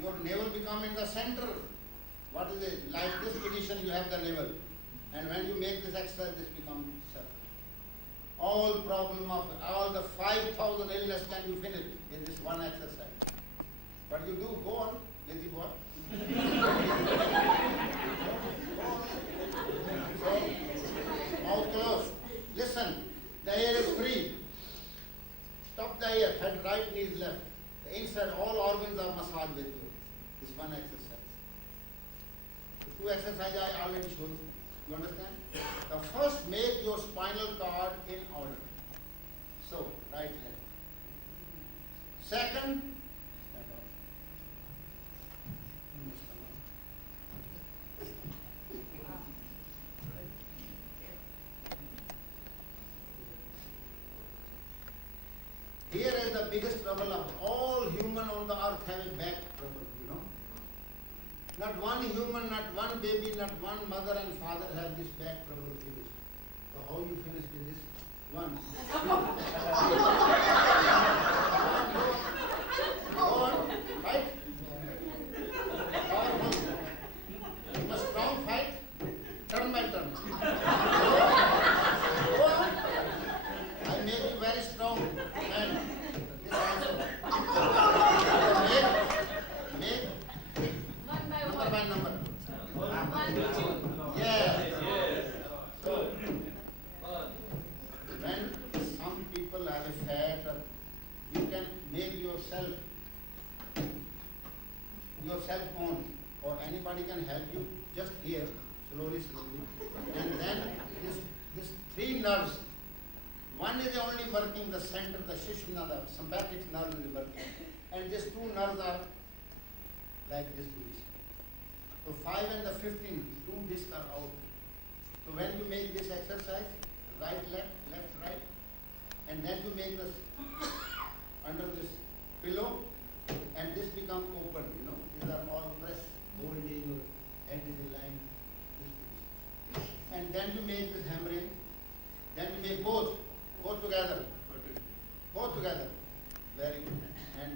Your navel become in the center. What is it? Like this position you have the navel. And when you make this exercise, this becomes circle. All problem of all the 5,000 illness can you finish in this one exercise. But you do, go on, lazy boy. So, mouth closed. Listen, the air is free. Stop the air, head right, knees left. The inside, all organs are massaged with you. This one exercise. The two exercises I already showed you. You understand? The first, make your spinal cord in order. So, right leg. Second, stand up. Here is the biggest trouble of all human on the earth having back trouble, you know. Not one human, not one baby, not one mother and father have this back trouble finished. So how you finish with this? One. Go on, right? Powerful. You must strong fight, turn by turn. Go on. I make you very strong. And this also. Make One by number one. by number. One, two. Yeah. Yes. So, when some people have a fat, or you can make yourself on, or anybody can help you, just here, slowly, and then this three nerves. One is only working the center, the Sushumna, the sympathetic nerve is working, and these two nerves are like this position. So 5 and the 15, two discs are out. So when you make this exercise, right, left, left, right, and then you make this under this pillow, and this become open, you know. These are all pressed, holding your head is in line, this position. And then you make this hammering, then you make both together, both together. Very good. And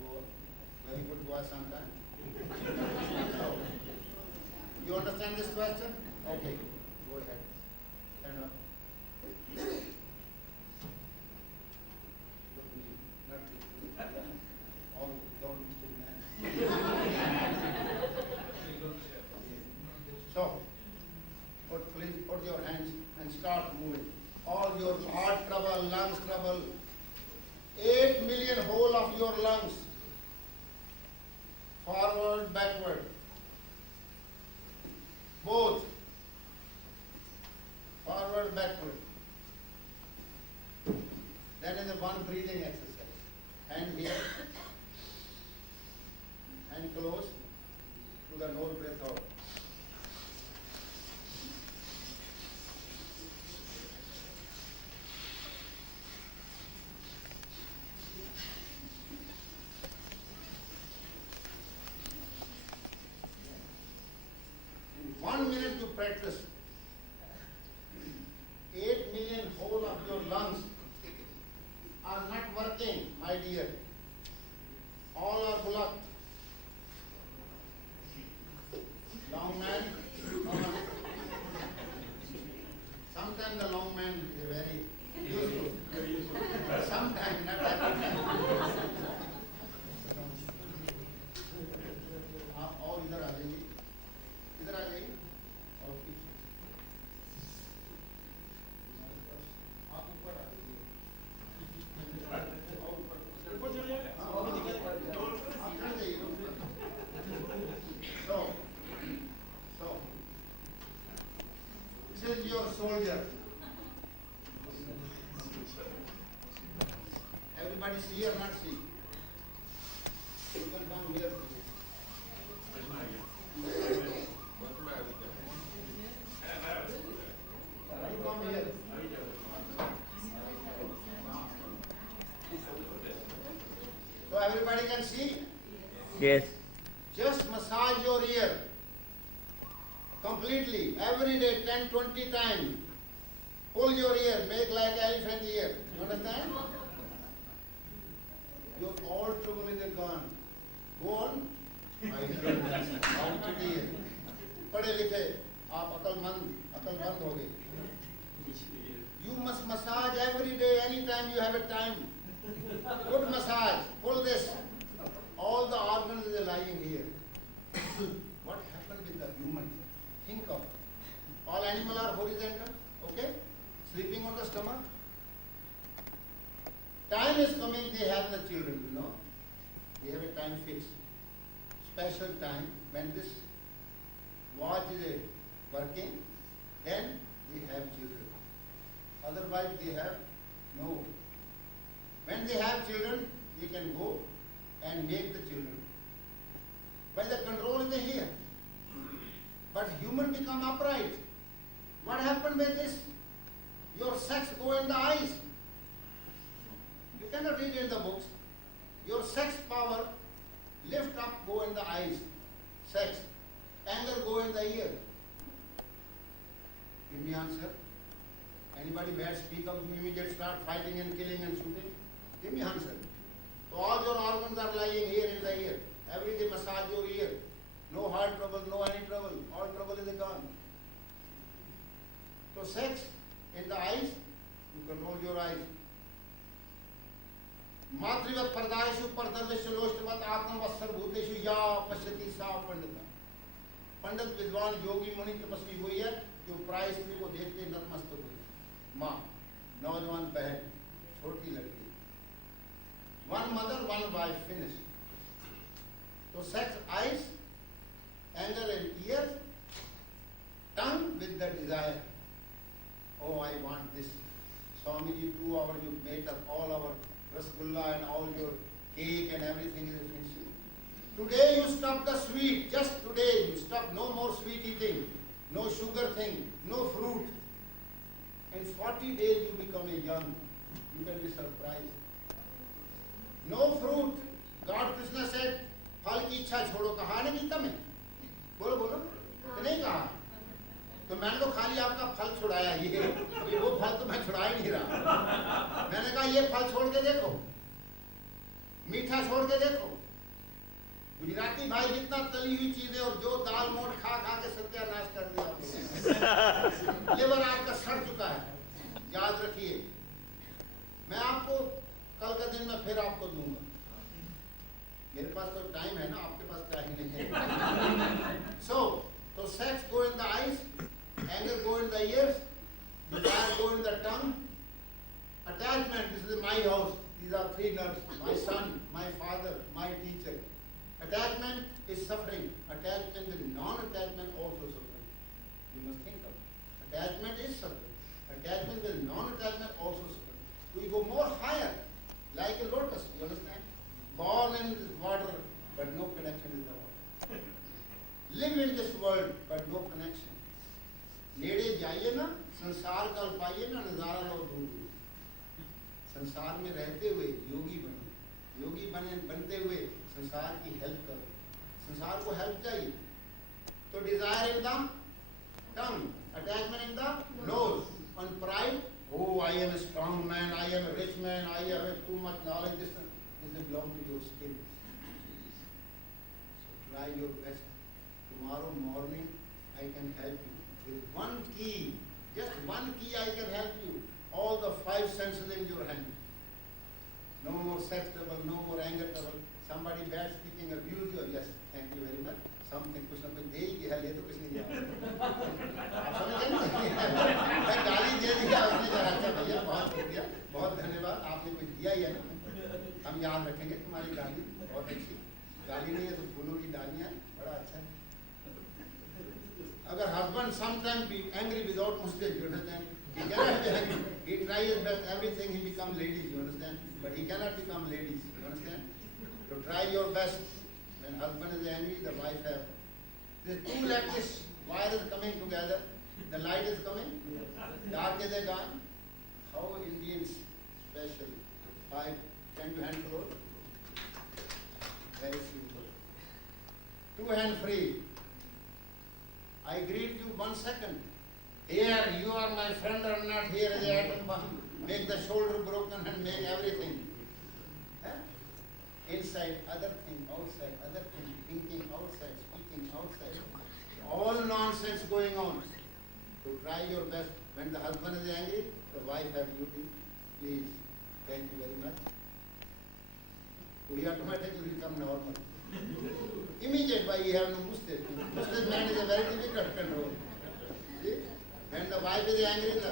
go, very good boy sometime. So, you understand this question? Okay, go ahead. Stand up. Look me, not you. All don't be man. So, please put your hands and start moving. All your heart trouble, lungs trouble, 8 million whole of your lungs. Forward, backward. Both. Forward, backward. That is a one breathing exercise. Hand here. Hand close to the nose, breath out. In 1 minute you practice. 8 million whole of your lungs are not working, my dear. All are blocked. Long man, come on. Sometimes the long man is very useful. Sometimes not every time. और इधर आ जाइए, इधर आ जाइए और पीछे। आप ऊपर आ जाइए। और ऊपर। हाँ, और आप चढ़ जाइए। So, this is your soldier. Everybody see or not see? You can come here. You come here. So everybody can see? Yes. Just massage your ear. Complete. completely, every day, 10, 20 times. Pull your ear, make like elephant ear. You understand? Your all trouble is gone. Go on. My goodness, how pretty है. पढ़े लिखे, आप अकलमंद हो गए. You must massage every day, anytime you have a time. Good massage. Pull this. All the organs are lying here. What happened with the human? Think of it. All animals are horizontal, okay? Sleeping on the stomach. Time is coming, they have the children, you know. They have a time fixed. Special time when this watch is working, then they have children. Otherwise they have no. When they have children, they can go and make the children. But the control is here. But human become upright. What happened with this? Your sex go in the eyes. You cannot read in the books. Your sex power lift up, go in the eyes. Sex. Anger go in the ear. Give me answer. Anybody bad speak up, you immediately start fighting and killing and shooting? Give me answer. So all your organs are lying here in the ear. Every day massage your ear. No heart trouble, no any trouble. All trouble is gone. So sex in the eyes, you control your eyes. मातृवत परदायशु परदर्शु लोष्टवत आत्मवत्सर भूतेषु या पश्यति सा पंडिता. पंडित विद्वान योगी मुनि तपस्वी हुई है जो प्राय स्त्री को देखते नतमस्तक हुई. माँ, नौजवान बहन, छोटी लड़की. One mother, one wife, finished. So sex, eyes, anger and ears, tongue with the desire. Oh, I want this. Swamiji, 2 hours you made up all our rasgulla and all your cake and everything is finished. Today you stop the sweet, just today you stop, no more sweet eating, no sugar thing, no fruit. In 40 days you become a young, you can be surprised. No fruit. God Krishna said, फल की इच्छा छोड़ो. कहा ना गीता में? बोलो बोलो. तो नहीं कहा. तो मैंने तो खाली आपका फल छुड़ाया ये वो फल तो मैं छुड़ा ही नहीं रहा. मैंने कहा ये फल छोड़ के देखो, मीठा छोड़ के देखो. गुजराती भाई जितना तली हुई चीजें और जो दाल मोट खा खा के सत्यानाश कर दिया. लिवर आपका सड़ चुका है. याद रखिए, मैं आपको कल का दिन में फिर आपको दूंगा. मेरे पास तो टाइम है ना, आपके पास टाइम नहीं है. So sex go in the eyes, anger go in the ears, desire go in the tongue. Attachment, this is my house. These are 3 nerves. My son, my father, my teacher. Attachment is suffering. Attachment with non-attachment also suffering. You must think of it. Attachment is suffering. Attachment with non-attachment also suffering. We go more higher, like a lotus. You understand? Born in this water, but no connection with the water. Live in this world, but no connection. नेड़े जाइए ना, संसार का पाइए ना, नजारा लो दूर. संसार में रहते हुए योगी बनो. योगी बनते हुए संसार की हेल्प करो. संसार को हेल्प चाहिए. तो desire in the tongue, attachment in the nose, on pride. Oh, I am a strong man, I am a rich man, I have too much knowledge. This belongs to your skin. So try your best. Tomorrow morning I can help you. With one key, just one key I can help you. All the 5 senses in your hand. No more sex trouble, no more anger trouble. Somebody bad speaking, abuse you. Yes, thank you very much. Something कुछ ना कुछ दे ही दिया, ले तो कुछ नहीं दिया. आप समझ गए ना? मैं गाली दे दिया आपने जरा. अच्छा भैया, बहुत शुक्रिया, बहुत धन्यवाद. आपने कुछ दिया ही है ना. हम याद रखेंगे तुम्हारी गाली, बहुत अच्छी. गाली नहीं है तो फूलों की डालियाँ, बड़ा अच्छा है. अगर husband sometimes be angry without mistake, you understand? He cannot be angry. He tries his best, everything he become ladies, you understand? But he cannot become ladies, you understand? So try your best. When husband is angry, the wife have. These 2 lattice wires coming together. The light is coming. Dark is gone. How Indians special. 5, 10 to hand close. Very simple. 2 hand free. I greet you 1 second. Here, you are my friend or not, here is the atom bomb. Make the shoulder broken and make everything. Huh? Inside, other thing, outside, other thing, thinking outside, speaking outside. All nonsense going on. So try your best. When the husband is angry, the wife has duty. Please, thank you very much. We automatically become normal. Immediate why you have no mustache. Mustache man is a very difficult control. See? When the wife is angry,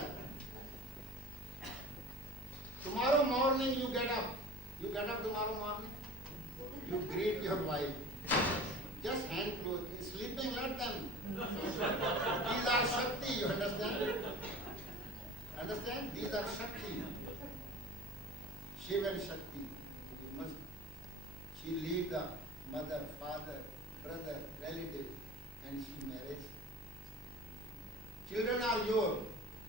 tomorrow morning you get up. You get up tomorrow morning. You greet your wife. Just hand close. Sleeping, let them. These are Shakti, you understand? Understand? These are Shakti. Shiva and Shakti. You must. She leave the mother, father, brother, relative, and she marries. Children are yours.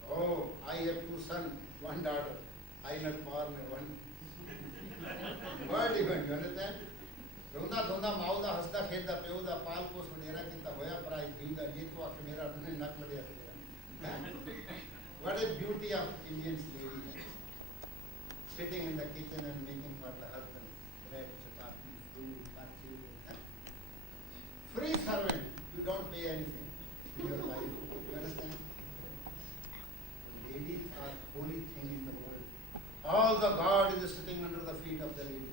Oh, I have 2 sons, 1 daughter. I not born one. Word even, you understand? रोंदा धोंदा माऊदा Hansda खेलदा पेऊदा पाल पोस वडेरा कितना होया प्राय भीगा ये तो आके मेरा अपने नक लड़े तेरा. What a beauty of Indian lady, sitting in the kitchen and making for the husband bread, chapati, food, party. Free servant, you don't pay anything to your wife. You understand? The ladies are holy thing in the world. All the God is sitting under the feet of the ladies.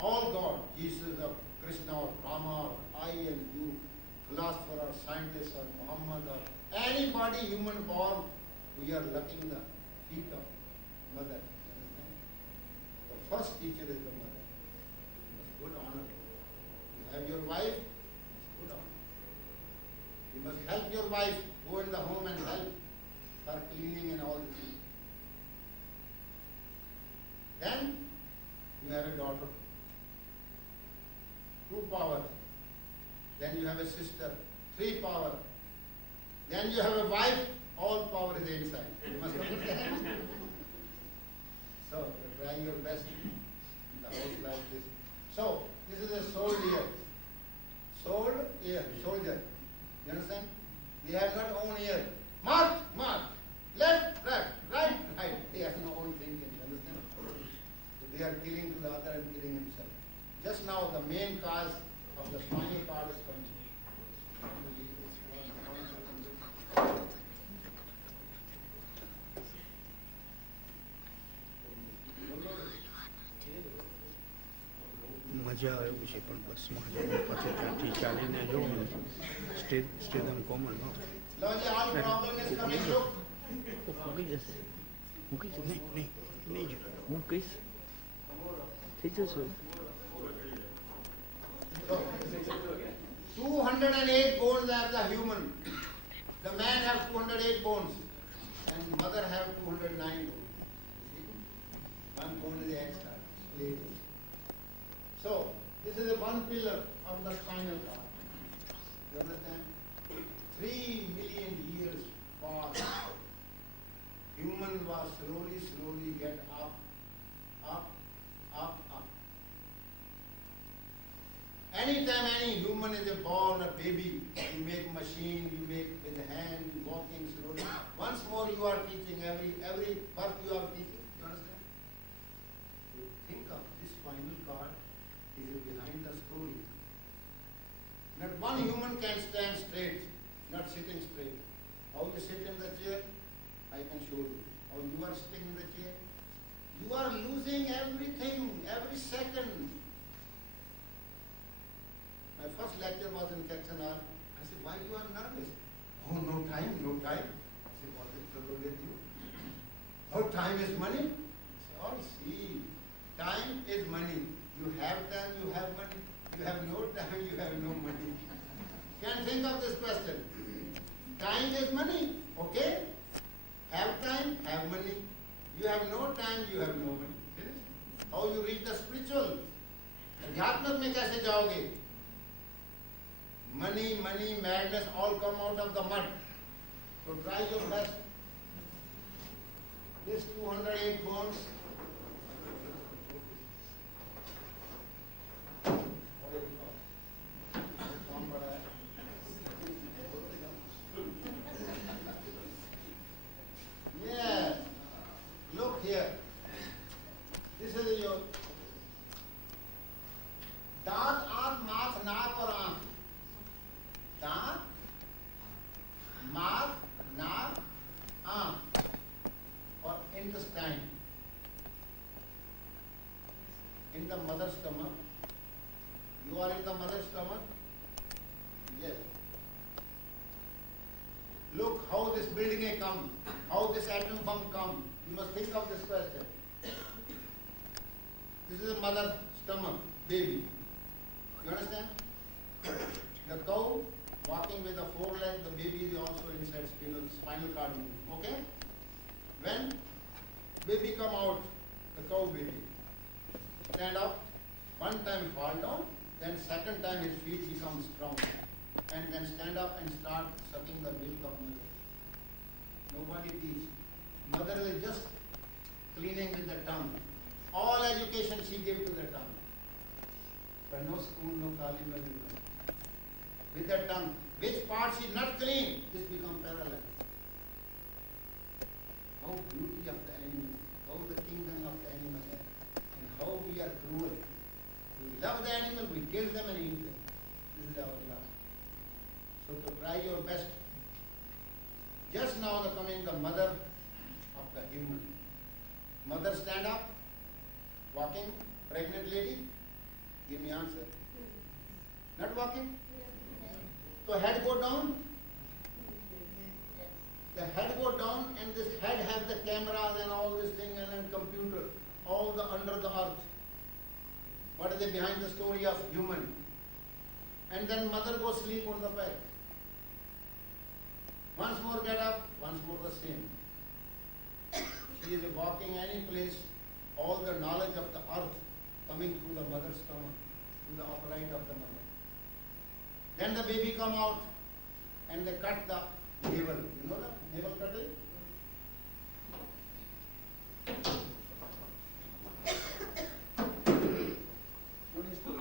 All God, Jesus or Krishna or Rama or I and you, philosopher or scientist or Muhammad or anybody human born, we are lucking the feet of mother. Understand? The first teacher is the mother. You must good honor. You have your wife, you must good honor. You must help your wife, go in the home and help for cleaning and all this. Then you have a daughter. 2 powers. Then you have a sister, 3 power. Then you have a wife, all power is inside. You must understand. So try your best in the house like this. So this is a soul ear. Soul ear, soldier. You understand? They have not own ear. March, march. Left, left, right, right. They have no own thinking. You understand? So they are killing to the other and killing himself. Just now, the main cause of the spinal cord is punctured. મજા એવું છે પણ બસમાં જઈને પછી ત્યાંથી ચાલીને જવું સ્ટેશન કોમન ન Lord, all problem is coming. Look. મૂકી જશે નહીં નહીં નહીં જ મૂકીશ થઈ જશે. 208 bones are the human. The man have 208 bones and mother have 209 bones. One bone is extra. Ladies. So, this is a one pillar of the spinal cord. You understand? 3 million years past, human was slowly get up. Anytime any human is born, a baby, you make machine, you make with the hand, you walking slowly. Once more you are teaching, every birth you are teaching. You understand? You think of this spinal cord is behind the story. Not one human can stand straight, not sitting straight. How you sit in the chair, I can show you. How you are sitting in the chair, you are losing everything, every second. My first lecture was in Kachanar. I said, why you are nervous? Oh, no time, no time. I said, what is trouble with you? Oh, time is money? I said, oh, see, time is money. You have time, you have money. You have no time, you have no money. Can think of this question. Time is money, okay? Have time, have money. You have no time, you have no money. How you reach the spiritual? अध्यात्म में कैसे जाओगे? Money, madness all come out of the mud. So try your best. This 208 bones. intestine in the mother's stomach. You are in the mother's stomach? Yes. Look how this building has come, how this atom bomb come. You must think of this question. This is a mother's stomach, baby. You understand? The cow walking with the foreleg, the baby is also inside spinal cord. Okay? When baby come out, the cow baby, stand up, one time fall down, then second time his feet become strong, and then stand up and start sucking the milk of mother. Nobody teach. Mother is just cleaning with the tongue. All education she gave to the tongue. But no school, no college, no university. With the tongue. Which part she not clean, this become paralyzed. How beauty of the animal, how the kingdom of the animal is, and how we are cruel. We love the animal, we kill them and eat them. This is our love. So to try your best. Just now the coming the mother of the human. Mother stand up, walking, pregnant lady, give me answer. Not walking? So head go down? The head go down and this head has the cameras and all this thing and then computer, all the under the earth. What is the behind the story of human? And then mother go sleep on the bed. Once more get up, once more the same. She is walking any place, all the knowledge of the earth coming through the mother's stomach, through the upright of the mother. Then the baby come out and they cut the navel. You know the navel cutting? What is story?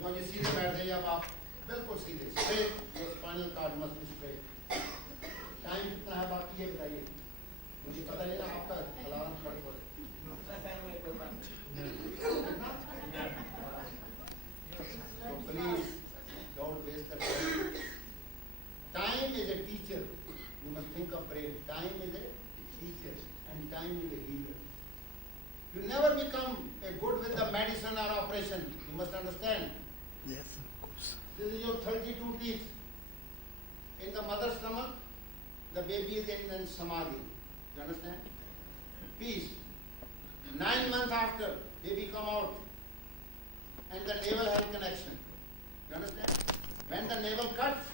Now you सीधे बैठ जाइए अब आप बिल्कुल सीधे straight. Your spinal cord must be straight. Time कितना है बाकी ये बताइए. मुझे पता नहीं ना आपका अलार्म कट पड़े. So please don't waste the time. Time is a teacher. You must think of brain. Time is a teacher and time is a healer. You never become a good with the medicine or operation. You must understand. Yes, of course. This is your 32 teeth. In the mother's stomach, the baby is in samadhi. You understand? Peace. 9 months after, baby come out and the navel has connection. You understand? When the navel cuts,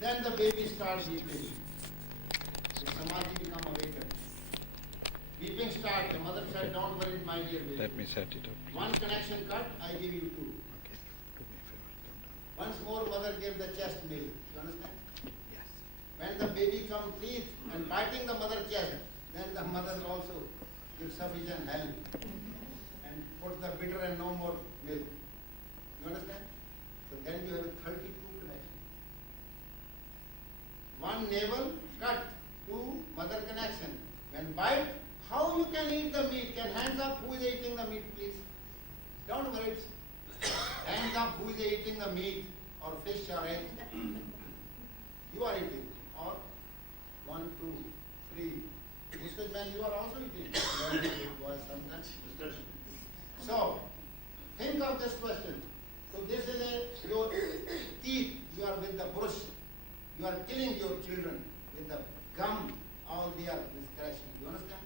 then the baby starts weeping. The samadhi become awakened. Weeping start. The mother said, don't worry, my dear baby. Let me set it up. One connection cut, I give you 2. Okay, do me a favor. Once more, mother gave the chest milk. You understand? Yes. When the baby comes teeth and biting the mother chest, then the mother also gives sufficient help and put the bitter and no more milk. You understand? So then you have a 32 connection. One navel cut, 2 mother connection. When bite, how you can eat the meat? Can hands up who is eating the meat, please? Don't worry. Hands up who is eating the meat or fish or egg. You are eating. Or 1, 2, 3. Mr. Man, you are also eating. Sometimes. So, think of this question. So this is your teeth. You are with the bush. You are killing your children with the gum. All they are discretion. You understand?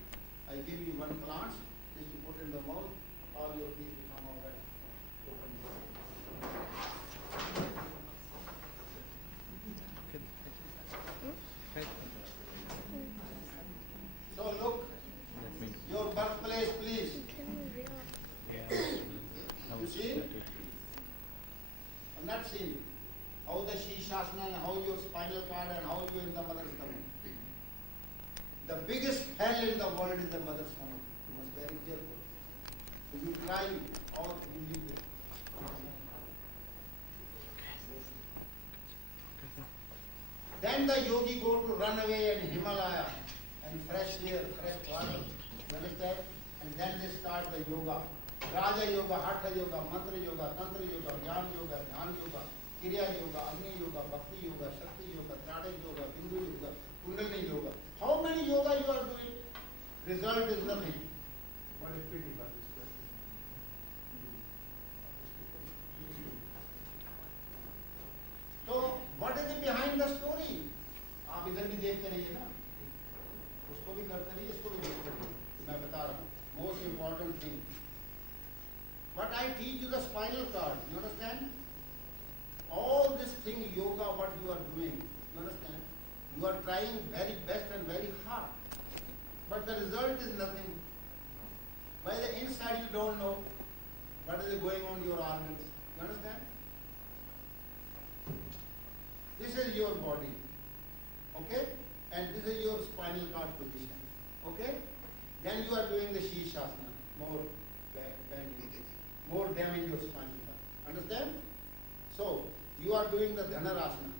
I give you one plant. This you put in the mouth. All your teeth become all right. So look, your birthplace, please. and how your spinal cord and how you in the mother's stomach. The biggest hell in the world is the mother's stomach. You must be very careful. If you try or you leave it. Then the yogi go to run away in Himalaya and fresh air, fresh water. You understand? And then they start the yoga. Raja Yoga, Hatha Yoga, Mantra Yoga, Tantra Yoga, Jnana Yoga, Dhyan Yoga, Kriya Yoga, Agni Yoga, Bhakti Yoga, Shakti Yoga, Trada Yoga, Bindu Yoga, Kundalini Yoga. How many yoga you are doing? Result is nothing. What a pity about this question. So, what is it behind the story? आप इधर भी देखते रहिए ना, उसको भी करते रहिए, इसको भी देखते रहिए. मैं बता रहा हूँ. Most important thing. But I teach you the spinal cord. You understand? All this thing yoga, what you are doing. You understand? You are trying very best and very hard. But the result is nothing. By the inside you don't know what is going on in your organs. You understand? This is your body. Okay? And this is your spinal cord position. Okay? Then you are doing the Shirshasana. More bending. More damage your spinal cord. Understand? So, you are doing the Dhanarasana.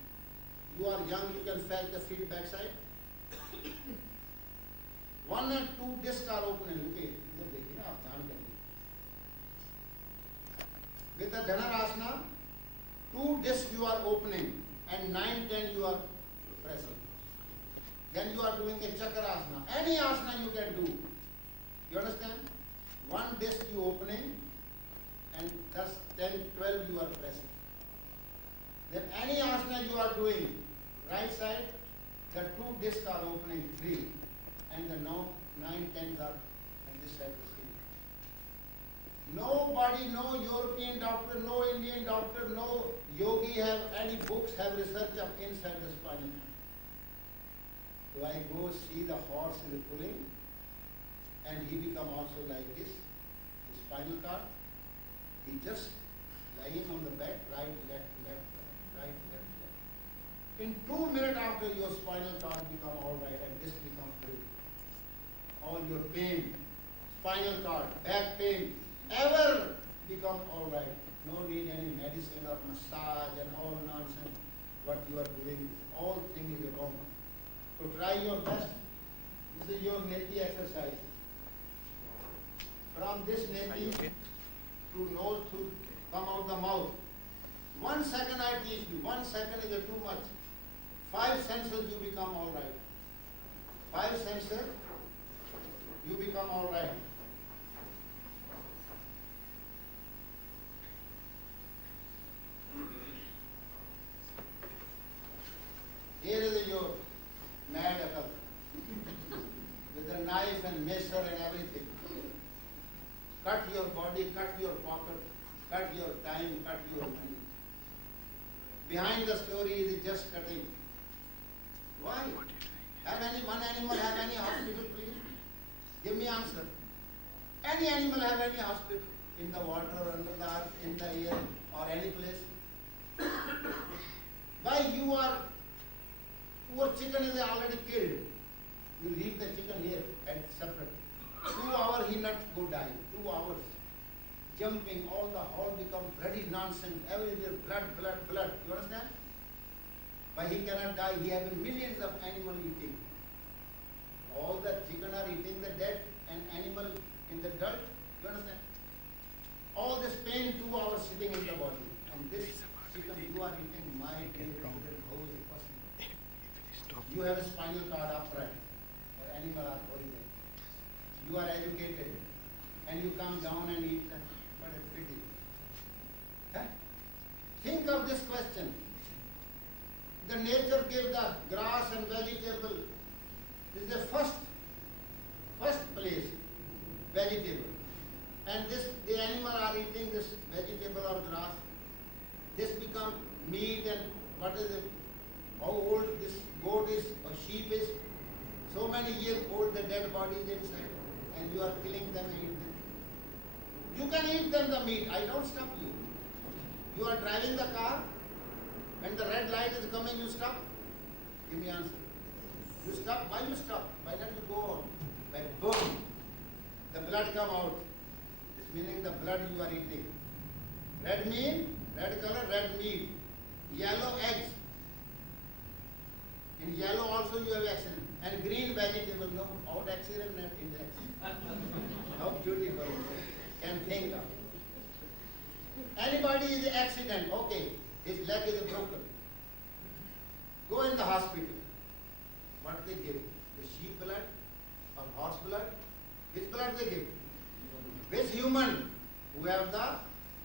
You are young, you can fetch the feet backside. 1 and 2 discs are open. Look at इधर देखिए ना, आप ध्यान करिए. With the Dhanarasana, 2 discs you are opening and 9, 10 you are pressing. Then you are doing the Chakrasana. Any asana you can do. You understand? 1 disc you opening and thus 10, 12 you are pressing. Then any asana you are doing, right side, the 2 discs are opening, 3, and the 9, 10s are on this side of the skin. Nobody, no European doctor, no Indian doctor, no yogi have any books have research of inside the spinal cord. So I go see the horse is pulling, and he become also like this, the spinal cord. He just lying on the bed, right, left, left, right, left, left. In 2 minutes after your spinal cord become all right and this become free. All your pain, spinal cord, back pain, ever become all right. No need any medicine or massage and all nonsense. What you are doing, all things is wrong. So try your best. This is your neti exercise. From this neti to nose to come out the mouth. 1 second I teach you. 1 second is too much. 5 senses you become all right. 5 senses you become all right. Here is your mad akal with the knife and measure and everything. Cut your body, cut your pocket, cut your time, cut your money. Behind the story is just cutting. Why? Have any one animal have any hospital, please? Give me answer. Any animal have any hospital in the water, under the earth, in the air, or any place? Why you are poor chicken is already killed. You leave the chicken here and separate. 2 hours he not go die. 2 hours. Jumping, all the hall become bloody nonsense. Everywhere blood, blood, blood. You understand? But he cannot die. He has millions of animal eating. All the chicken are eating the dead and animal in the dirt. You understand? All this pain, 2 hours sitting in the body. And this chicken you are eating, my dear children, how is it possible? You have a spinal cord upright. Or animal are horizontal. You are educated. And you come down and eat them. What a pity. Huh? Think of this question. The nature gave the grass and vegetable. This is the first place, vegetable. And the animal are eating this vegetable or grass. This become meat and what is it? How old this goat is or sheep is. So many years old the dead body is inside. And you are killing them and eating them. You can eat them the meat. I don't stop you. You are driving the car. When the red light is coming, you stop. Give me answer. You stop. Why you stop? Why not you go on? By boom, the blood come out. This meaning the blood you are eating. Red meat, red color, red meat. Yellow eggs. In yellow also you have accident. And green vegetable, no, out accident, not in the accident. How beautiful. Can think of. Anybody is an accident, okay, his leg is broken. Go in the hospital. What they give? The sheep blood or horse blood? Which blood they give? Which human who have the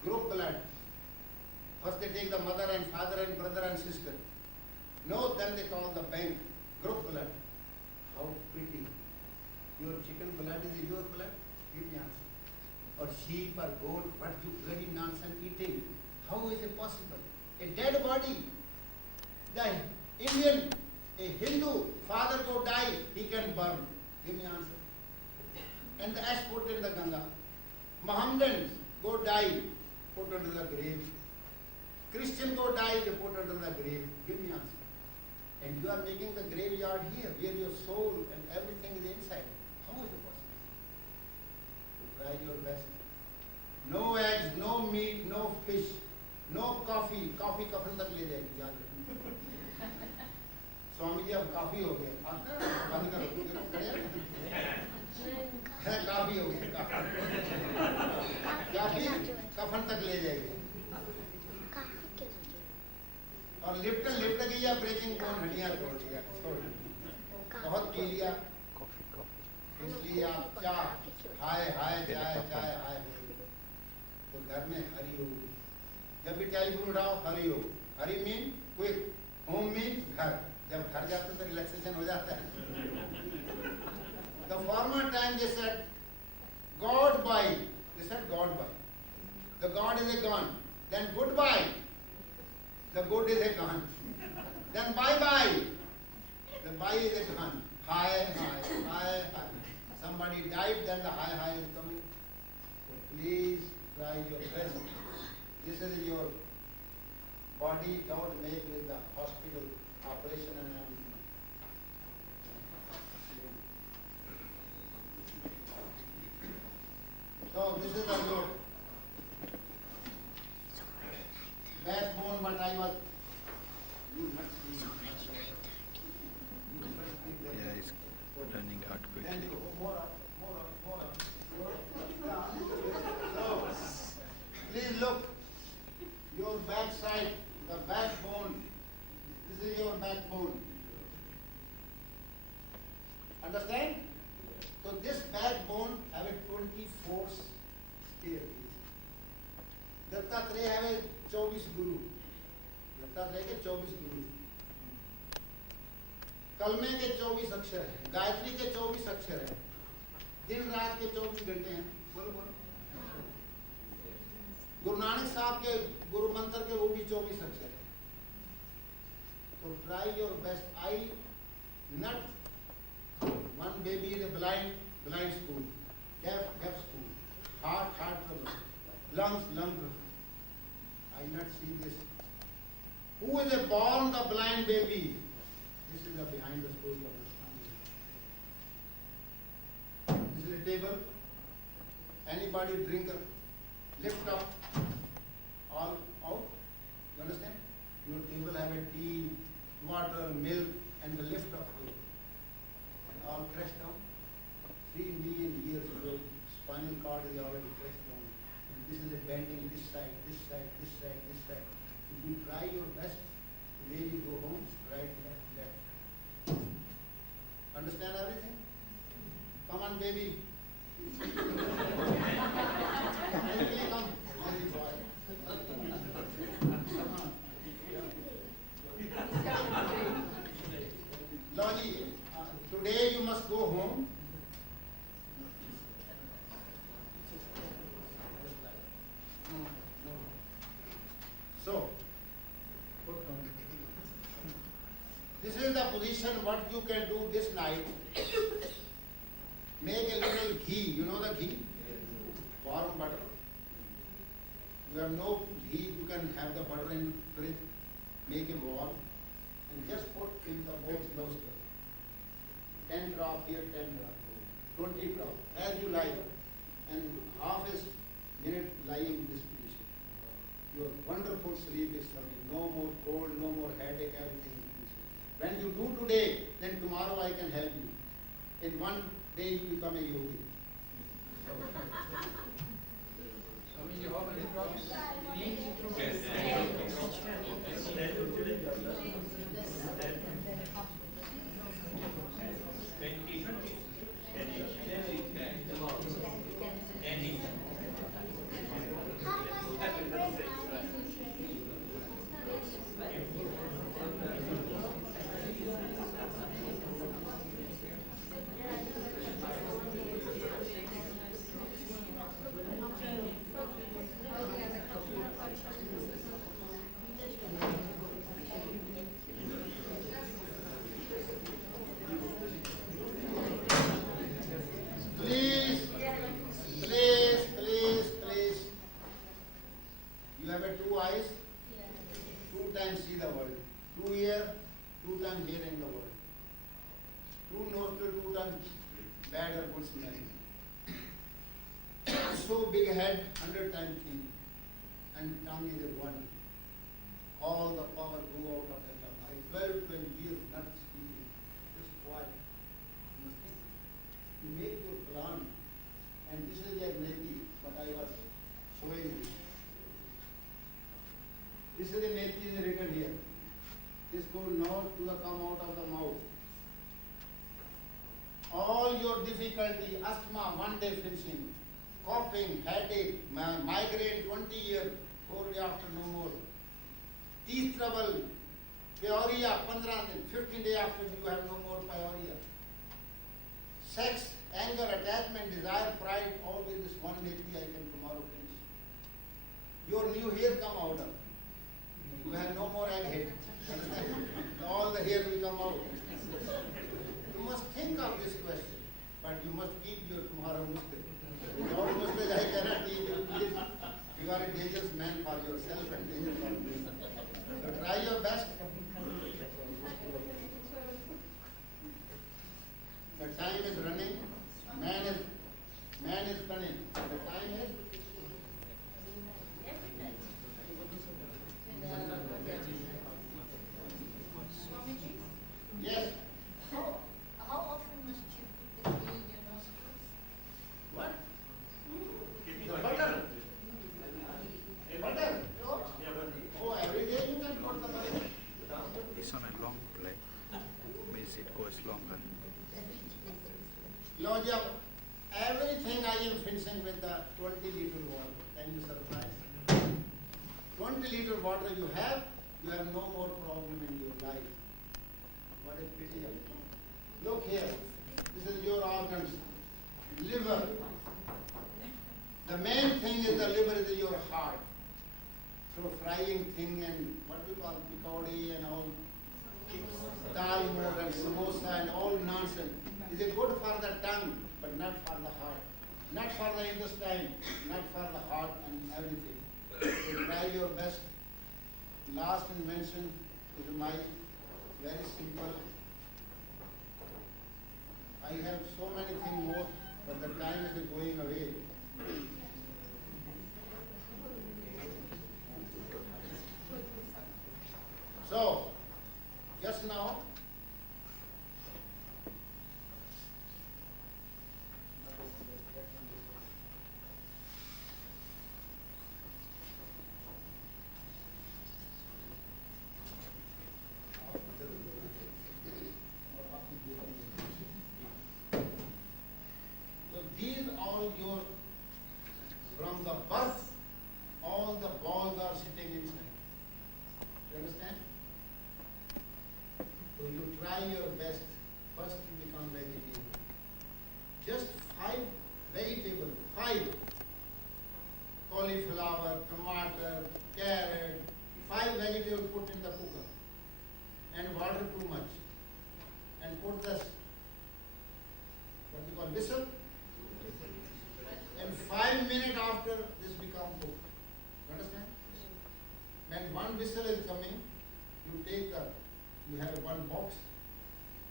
group blood? First they take the mother and father and brother and sister. No, then they call the bank group blood. How pretty. Your chicken blood is your blood? Give me answer. Or sheep or goat, what you bloody nonsense eating? How is it possible? A dead body. The Indian, a Hindu, father go die, he can burn. Give me answer. And the ash put in the Ganga. Mohammedans go die, put under the grave. Christian go die, they put under the grave. Give me answer. And you are making the graveyard here, where your soul and everything is inside. How is it possible? To try your best. No eggs, no meat, no fish, no coffee. Coffee कफन तक ले जाएगी याद रखना. स्वामी जी अब काफी हो गया. बंद करो. काफी हो गया. काफी कफन तक ले जाएगी. और लिफ्ट की या ब्रेकिंग बोन हड्डियां तोड़ दिया. बहुत पी लिया. इसलिए आप चाय हाय हाय तो घर में हरि हो. जब भी टेलीफोन उठाओ हरि हो. Hari mean quick. Home mean घर. जब घर जाते तो रिलैक्सेशन हो जाता है. The former time they said God bye. They said God bye. The God is a gone. Then goodbye. The good is a gone. Then bye bye. The bye is a gone. Hi. Somebody died, then the hi is coming. So please try your best. This is your body. Don't make with the hospital operation and everything. So this is the your backbone. What I was. You must see. Yeah, it's turning out quickly. Then you go more up. So, please look. Your back side, the backbone. This is your backbone. Understand? So this backbone have a 24 staircase. Dattatreya have a 24 guru. Dattatreya के 24 guru. कलमे के 24 अक्षर हैं. गायत्री के 24 अक्षर हैं. दिन रात के 24 घंटे हैं. बोलो. गुरु नानक साहब के गुरु मंत्र के वो भी 24 अक्षर हैं. तो try your best. I not one baby is a blind school, deaf school, heart trouble, lungs trouble. I not see this. Who is a born the blind baby? This is the behind the story of this family. This is a table. Anybody drinker, lift up, all out. You understand? Your table have a tea, water, milk, and the lift up table. All crashed down. 3 million years ago, spinal cord is already crashed down. And this is a bending this side. If you try your best, today you go home, right, left. Understand everything? Come on, baby. Quickly come. Very boy. Come on. Loli, today you must go home. So, this is the position what you can do this night. Make a little ghee. You know the ghee? Warm butter. You have no ghee, you can have the butter in fridge. make a wall and just put in the both nostrils. 10 drop here, 10 drop here, 20 drop, as you like, and half a minute lying in this position. Your wonderful sleep is coming. No more cold, no more headache, everything is finished. When you do today, then tomorrow I can help you. In one day you become a yogi. Please, please, please, please. You have a 2 eyes, 2 times see the world. 2 ear, 2 times hearing the world. 2 nostril, 2 times bad or good smelling. So big head, 100 times think. And tongue is a 1. All the power go out of the tongue. I 12 years not speaking, just quiet. You must think. You make your plan, and this is their neti, what I was showing you. This is the neti is written here. This goes nose to the come out of the mouth. All your difficulty, asthma, 1 day finishing, coughing, headache, migraine, 20 years, 4 days after no more. Teeth trouble, pyorrhea, 15 days after you have no more pyorrhea. Sex, anger, attachment, desire, pride, all with this one neti I can tomorrow finish. Your new hair come out of. You have no more egg head. Understand? All the hair will come out. You must think of this question, but you must keep your tomorrow mustache. Without mustache I cannot teach you. Please, you are a dangerous man for yourself and dangerous for me. So try your best. The time is running. Man is cunning. The time is. Yes. How often must you put the key in your nostrils? What? The butter. Butter. Oh, every day you can put the butter. It's on a long play. Means it goes longer. Lord, everything I am finishing with the 20-liter water. Can you surprise? 20-liter water you have no more problem in your life. What a pity. Look here. This is your organs. Liver. The main thing is the liver is your heart. So frying thing and what we call pikodi and all dal mood and samosa and all nonsense is it good for the tongue but not for the heart, not for the intestine, not for the heart and everything. So try your best. Last invention is my very simple. I have so many things more, but the time is going away. So, just now, so these all your, from the birth, all the balls are sitting inside. You understand? So you try your best. First you become vegetarian. Just 5 vegetables, 5. Cauliflower, tomato, carrot, 5 vegetables put in the cooker. And water too much. And put this, what you call, whistle. And 5 minutes after this become cooked. You understand? When one whistle is coming, you have one box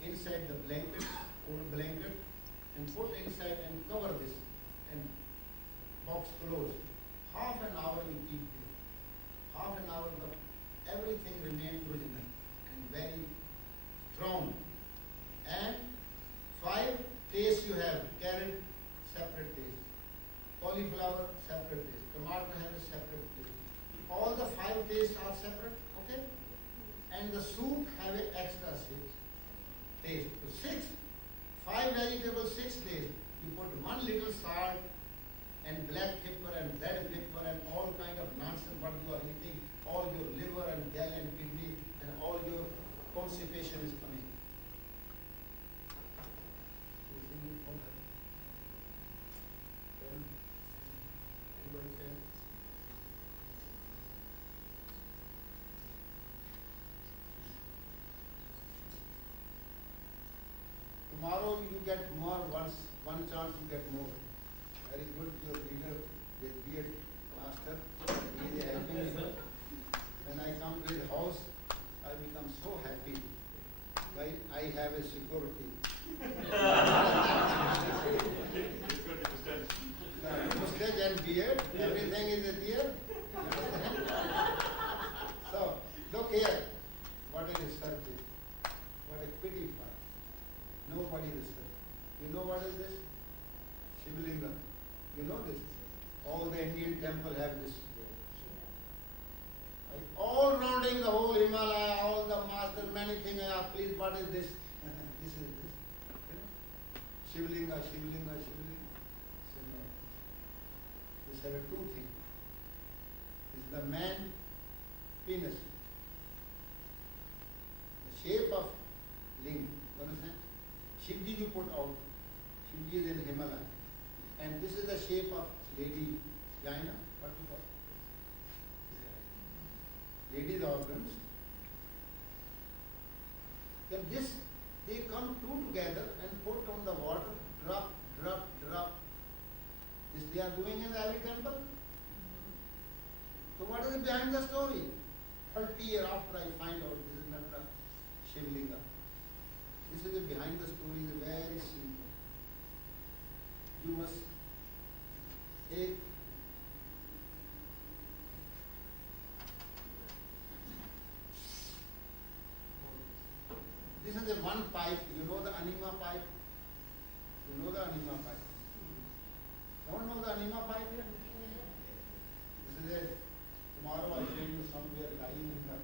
inside the blanket, old blanket, and put inside and cover this, and box closed. Half an hour you keep it. Half an hour, everything remains original and very strong. And 5 tastes you have. Carrot, separate taste. Cauliflower, separate taste. Tomato has a separate taste. All the 5 tastes are separate, okay? And the soup have an extra taste. So 5 vegetables, 6 taste. You put 1 little salt and black pepper and red pepper and all kind of nonsense what you are eating. All your liver and gall and kidney and all your constipation is coming. Anybody say? Tomorrow you get more, one chance you get more. Very good, your leader, the beard master, he is helping me. When I come to his house, I become so happy. Right? I have a security. Mustache and beard, everything is there. You understand? So, look here. What is research is? What a pity for us. Nobody research. You know what is this? Shivlinga. You know this? All the Indian temple have this. All rounding the whole Himalaya, all the master, many things. Please, what is this? This is this. Shivlinga, Shivlinga, Shivlinga. So, no. This have a 2 things. This is the man penis. The shape of ling. You understand? Shivji you put out. Shivji is in Himalaya. And this is the shape of lady vagina. What you call it? Ladies' organs. Then this, they come 2 together and put on the water, drop, drop, drop. This they are doing in every temple. So what is behind the story? 30 years after I find out this is not the Shivlinga. This is behind the story, is very simple. You must take this is the one pipe, you know the anima pipe? You know the anima pipe? Don't know the anima pipe yet? This is a, tomorrow I'll show you somewhere lying in the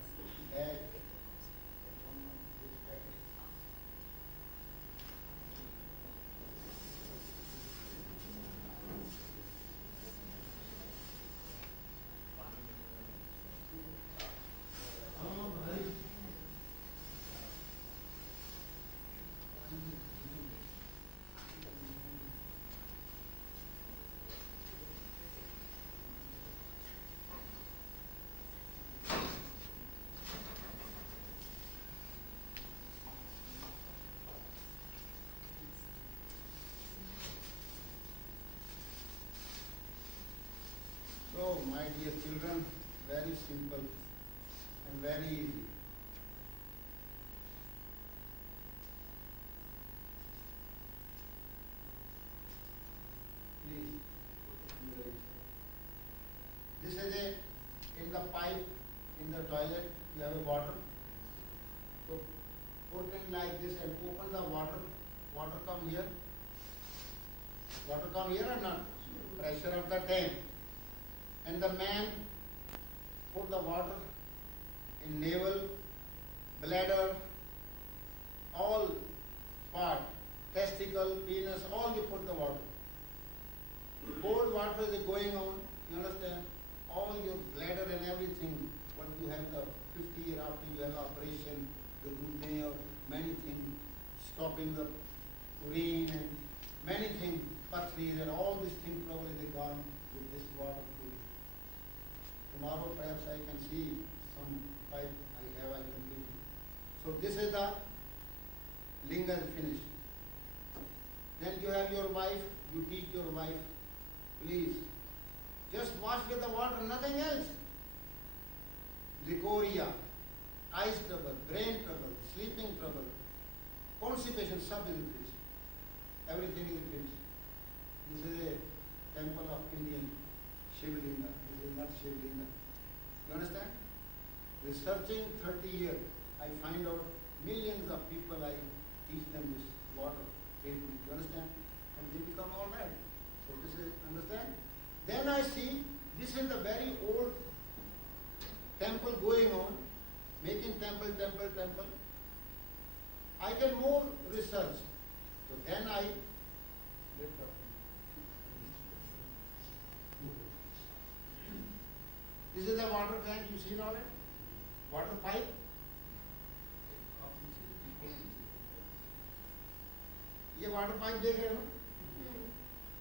bag. So, my dear children, very simple and very easy. Please, this is a, in the pipe, in the toilet, you have a water. So, put it like this and open the water. Water come here. Water come here or not? Pressure of the tank. And the man put the water in navel, bladder, all part, testicle, penis, all you put the water. Cold water is going on, you understand? All your bladder and everything, what you have the 50 years after you have operation, the Rudne or many things, stopping the urine and many things, pathways and all these things probably they gone with this water. Tomorrow perhaps I can see some pipe I can give you. So this is the linga finished. Then you have your wife, you teach your wife, please, just wash with the water, nothing else. Licoria, eyes trouble, brain trouble, sleeping trouble, constipation, sub is finished. Everything is finished. This is a temple of Indian Shivlinga. This is not Shivlinga. You understand? Researching 30 years, I find out millions of people, I teach them this water treatment. You understand? And they become all right. So this is, understand? Then I see this is the very old temple going on, making temple. I get more research. So then I lift up. This is the water tank, you see now, right? Water pipe. ये water pipe देख रहे हो ना?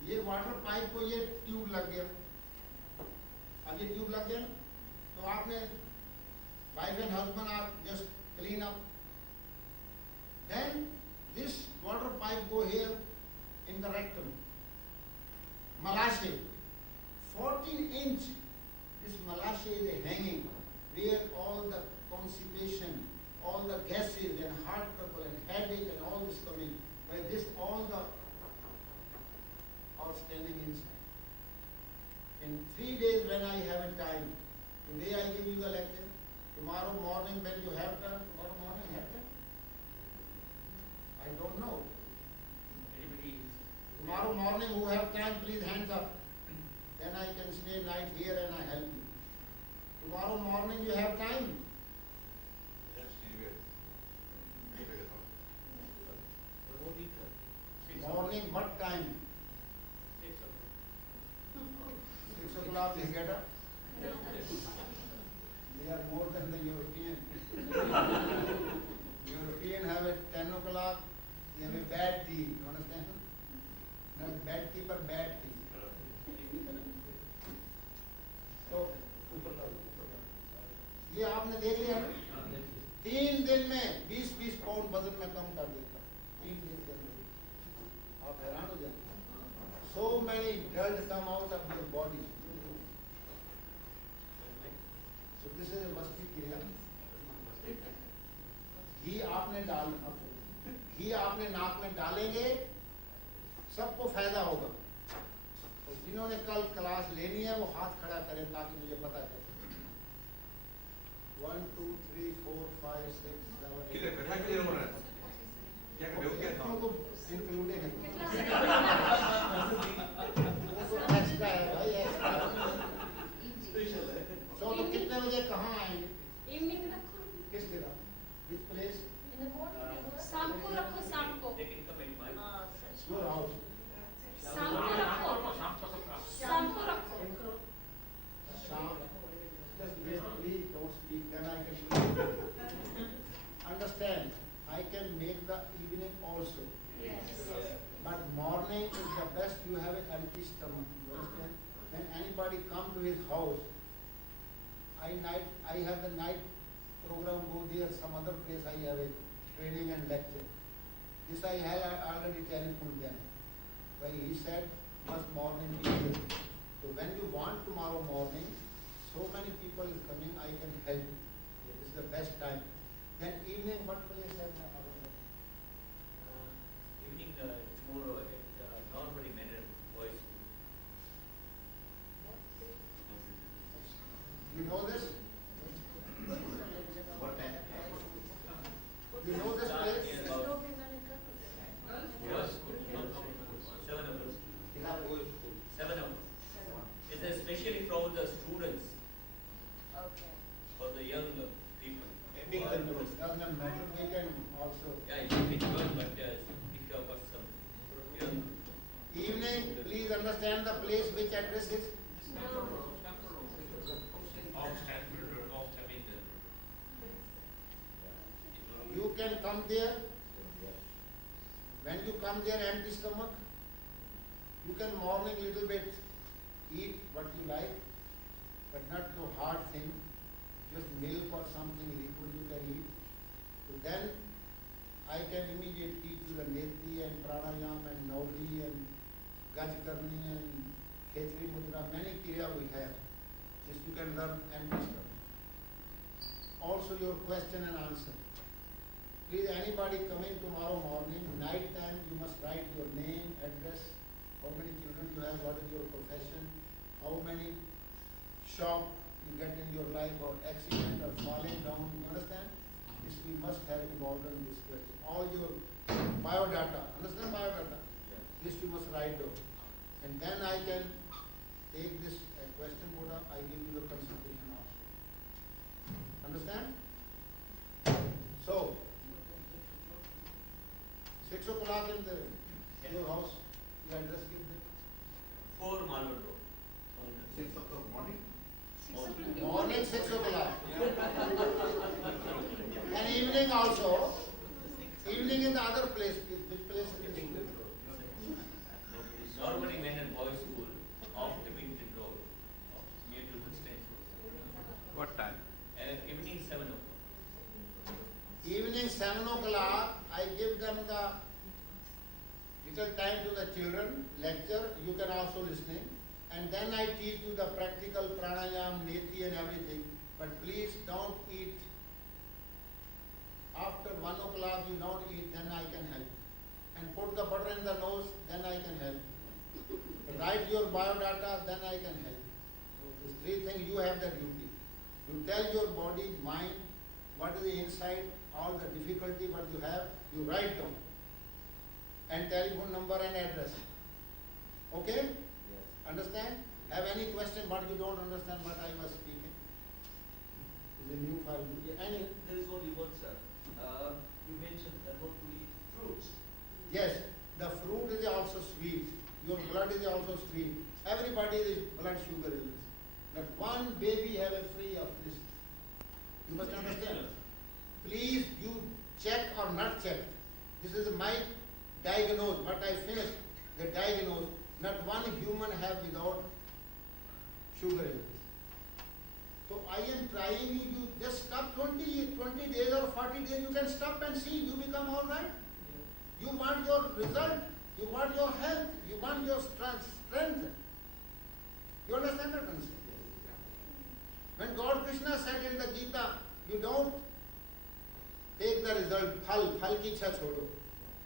ये water pipe को ये tube लग गया. अब ये ट्यूब लग गया ना, तो आपने वाइफ एंड हस्बैंड आप just clean up. Then this water pipe go here in the rectum. Malashe, 14 inch. This malashe is hanging where all the constipation, all the gases and heart trouble and headache and all this coming. By this, all the are standing inside. In 3 days when I have a time, today I give you the lecture, tomorrow morning when you have time, tomorrow morning have time? I don't know. Anybody? Tomorrow morning who have time, please hands up. Then I can stay night here and I help you. Tomorrow morning you have time? Morning, what time? 6 o'clock. 6 o'clock they get up? They are more than the European. European have a 10 o'clock, they have a bad tea, you understand? Not bad tea, but bad tea. तो ये आपने देख लिया ना? 3 दिन में 20-20 pound वजन में कम कर देता. 3 दिन में आप हैरान हो जाएंगे. So many dirt come out of your body. So this is a वस्ती क्रिया. घी आपने नाक में डालेंगे, सबको फायदा होगा. और जिन्होंने कल क्लास लेनी है वो हाथ खड़ा करें ताकि मुझे पता चले. 1 2 3 4 5 6 7 किधर बैठा किधर हो रहा है? क्या कर रहे हो? क्या था? तो इंक्लूडेड है. वो तो एक्स्ट्रा है भाई, एक्स्ट्रा. So तो कितने बजे कहाँ आएंगे? Evening रखो. किस जगह? Which place? In the morning. शाम को रखो, शाम को. They can come at 5. Your house. शाम को रखो. शाम को रखो. Sham. Just wait, please don't speak. Then I can understand. I can make the evening also. Yes. But morning is the best. You have an empty stomach. You understand? When anybody come to his house, I have the night program. Go there. Some other place I have a training and lecture. This I have already telephoned them. Well, he said must morning be here. So when you want tomorrow morning, so many people is coming. I can help you. This is the best time. Then evening, what place have I available? Evening tomorrow at Normally Manor Boys School. You know this? What time? You know this Start place? here about Boys School. 7 o'clock. 7 o'clock. It's especially for the students, Okay. for the young people. Big control. Doesn't matter. We can also. Yeah, you can join, but if you have got some young. Evening, please understand the place which address is. You can come there. When you come there empty stomach, you can morning little bit eat what you like, but not so hard thing. Just milk or something liquid you can eat. So then I can immediately teach you the Neti and Pranayam and Naudi and Gajkarni and Khetri Mudra. Many kriya we have. Just you can learn empty stomach. also your question and answer. Please, anybody coming tomorrow morning, night time, you must write your name, address, how many children you have, what is your profession, how many shock you get in your life, or accident, or falling down, you understand? This we must have involved in this question. All your biodata, understand biodata? This you must write down. And then I can take this question put up, I give you the consultation also. Understand? So, 6 o'clock in your house, your address give me. 4 Malur Road. 6 o'clock morning? 6 o'clock. Morning 6 o'clock. And evening also. Evening in the other place. Which place is it? Normally men and boys school off Abington Road, near to Woodstead. What time? And evening 7 o'clock. Evening 7 o'clock, I give them the little time to the children, lecture, you can also listening. And then I teach you the practical pranayam, neti and everything. But please don't eat. After 1 o'clock you don't eat, then I can help. And put the butter in the nose, then I can help. Write your biodata, then I can help. These 3 things you have the duty. You tell your body, mind, what is the inside, all the difficulty what you have, you write down. And telephone number and address. Okay? Understand? Have any question but you don't understand what I was speaking? Is a new file. Any? There is only one, sir. You mentioned that not to eat fruits. Yes, the fruit is also sweet. Your blood is also sweet. Everybody is blood sugar illness. Not one baby have a free of this. You must understand. Please, you check or not check. This is my diagnose. What I finished, the diagnose. Not one human have without sugar illness. So I am trying you just stop 20 days or 40 days. You can stop and see. You become all right. You want your result. You want your health. You want your strength. You understand what I'm saying? When God Krishna said in the Gita, you don't take the result, फल की इच्छा छोड़ो.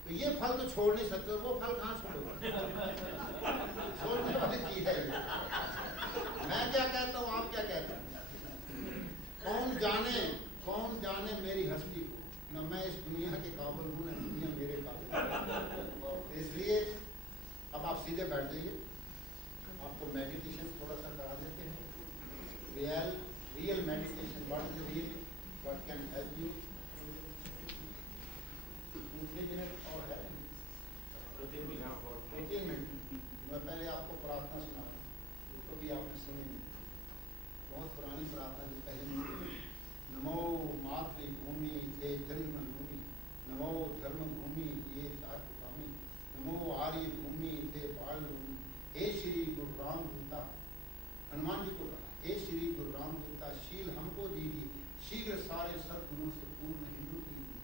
तो ये फल तो छोड़ नहीं सकते, वो फल कहाँ छोड़ोगे? सोचने वाली चीज है ये. मैं क्या कहता हूँ, आप क्या कहते हैं? कौन जाने मेरी हस्ती को? न मैं इस दुनिया के काबिल हूँ, न दुनिया मेरे काबिल. इसलिए अब आप सीधे बैठ जाइए. आपको मेडिटेशन थोड़ा सा करा देते हैं. Real meditation. What is real? What can help you? 2-3 minutes और है. 2-3 मिनट. मैं पहले आपको प्रार्थना सुना, उसको भी आपने सुनी नहीं. बहुत पुरानी प्रार्थना जो पहले. नमो मातृभूमि थे जन्मभूमि, नमो धर्मभूमि ये सातभूमि, नमो आर्य भूमि थे बाल भूमि. हे श्री गुरु राम दूता, हनुमान जी को कहा, हे श्री गुरु राम दूता, शील हमको दीजिए, शीघ्र सारे सद्गुणों से पूर्ण हिंदू कीजिए.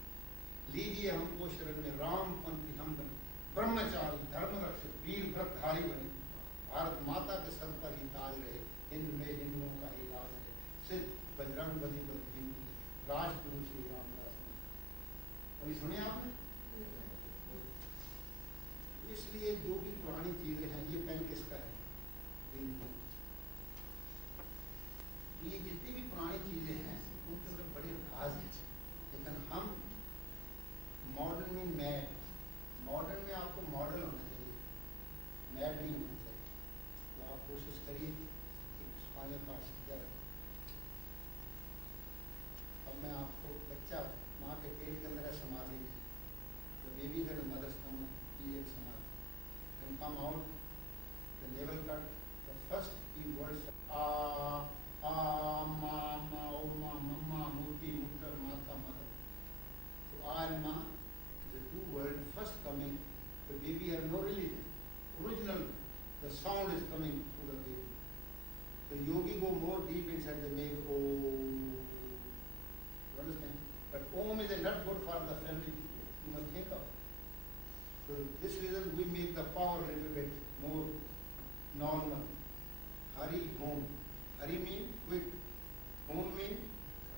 लीजिए हमको शरण में, राम पंथी हम बने, ब्रह्मचारी धर्म रक्षक वीर व्रतधारी बने. भारत माता के सर पर ही ताज रहे, हिंद में हिंदुओं का ही राज है. सिद्ध बजरंग बली पर भीम, राष्ट्रगुरु श्री रामदास. अभी सुने आपने? इसलिए जो भी पुरानी चीजें हैं, ये पेन किसका है? ये जितनी भी पुरानी चीजें हैं उनके अंदर बड़े राज हैं. लेकिन हम मॉडर्न में मैड, मॉडर्न में आपको मॉडल होना चाहिए, मैड नहीं होना चाहिए. तो आप कोशिश करिए कि पुष्पांजलि पाठ सीखा रहे. अब मैं आपको बच्चा माँ के पेट के अंदर है समाधि में, तो बेबी दैट मदर्स कम की एक समाधि. And come out, the navel cut, the first key words ma, oma, mama, murti, mutta, mata, mother. So and ma, the 2 words first coming, the baby has no religion. Original, the sound is coming through the baby. The yogi go more deep inside, they make Om. You understand? But Om is not good for the family people. You must think of. So this reason we make the power a little bit more normal. Hari Om. Hari means quick. Om means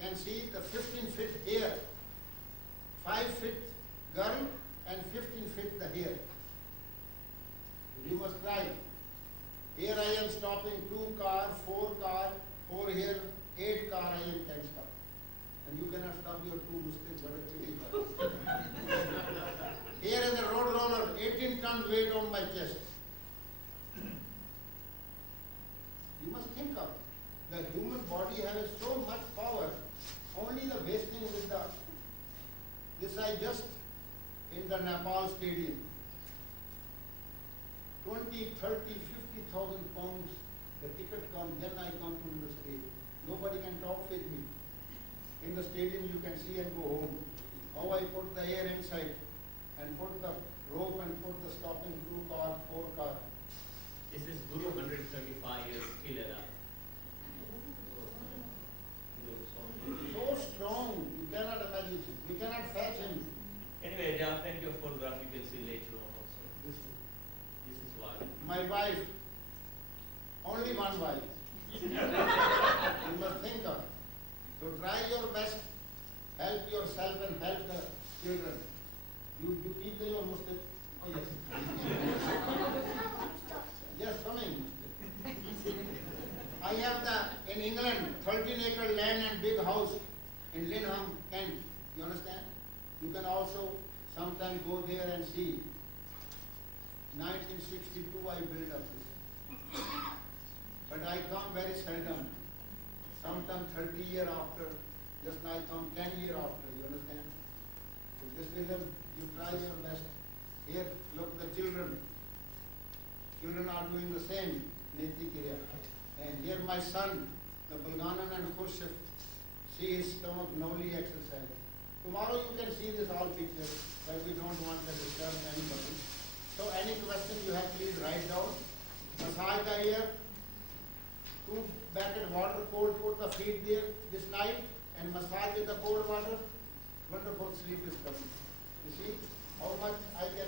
can see the 15-foot hair, 5-foot girl and 15-foot the hair. You must try. Here I am stopping 2 car, 4 car, 4 here, 8 car I can stop. And you cannot stop your 2 Muslims, but actually. Here is a road roller, 18 ton weight on my chest. You must think of the human body has so much power, only the wasting with the, this I just in the Nepal stadium, 20, 30, 50,000 pounds, the ticket comes, then I come to the stage. Nobody can talk with me. In the stadium you can see and go home. How I put the air inside and put the rope and put the stopping 2 car, 4 car. This is Guru 135 years still alive. So strong, you cannot imagine. You cannot fetch him. Anyway, there are plenty of photographs you can see later on also. This This is why. my wife, only one wife. You must think of. So try your best, help yourself and help the children. You eat your Muslim? Oh yes. Yes, coming. I have in England 13-acre land and big house in Linham, Kent. You understand? You can also sometime go there and see. 1962 I built up this. But I come very seldom. Sometime 30 years after, just now I come 10 years after, you understand? So this will you try your best. Here, look the children. Children are doing the same, Niti Kriya. And here my son, the Bulganan and Khurshid, see his stomach noli exercise. Tomorrow you can see this all pictures, but we don't want to disturb anybody. So any question you have, please write down. Massage the ear, 2 bucket water cold, put the feet there this night and massage with the cold water. Wonderful sleep is coming. You see how much I can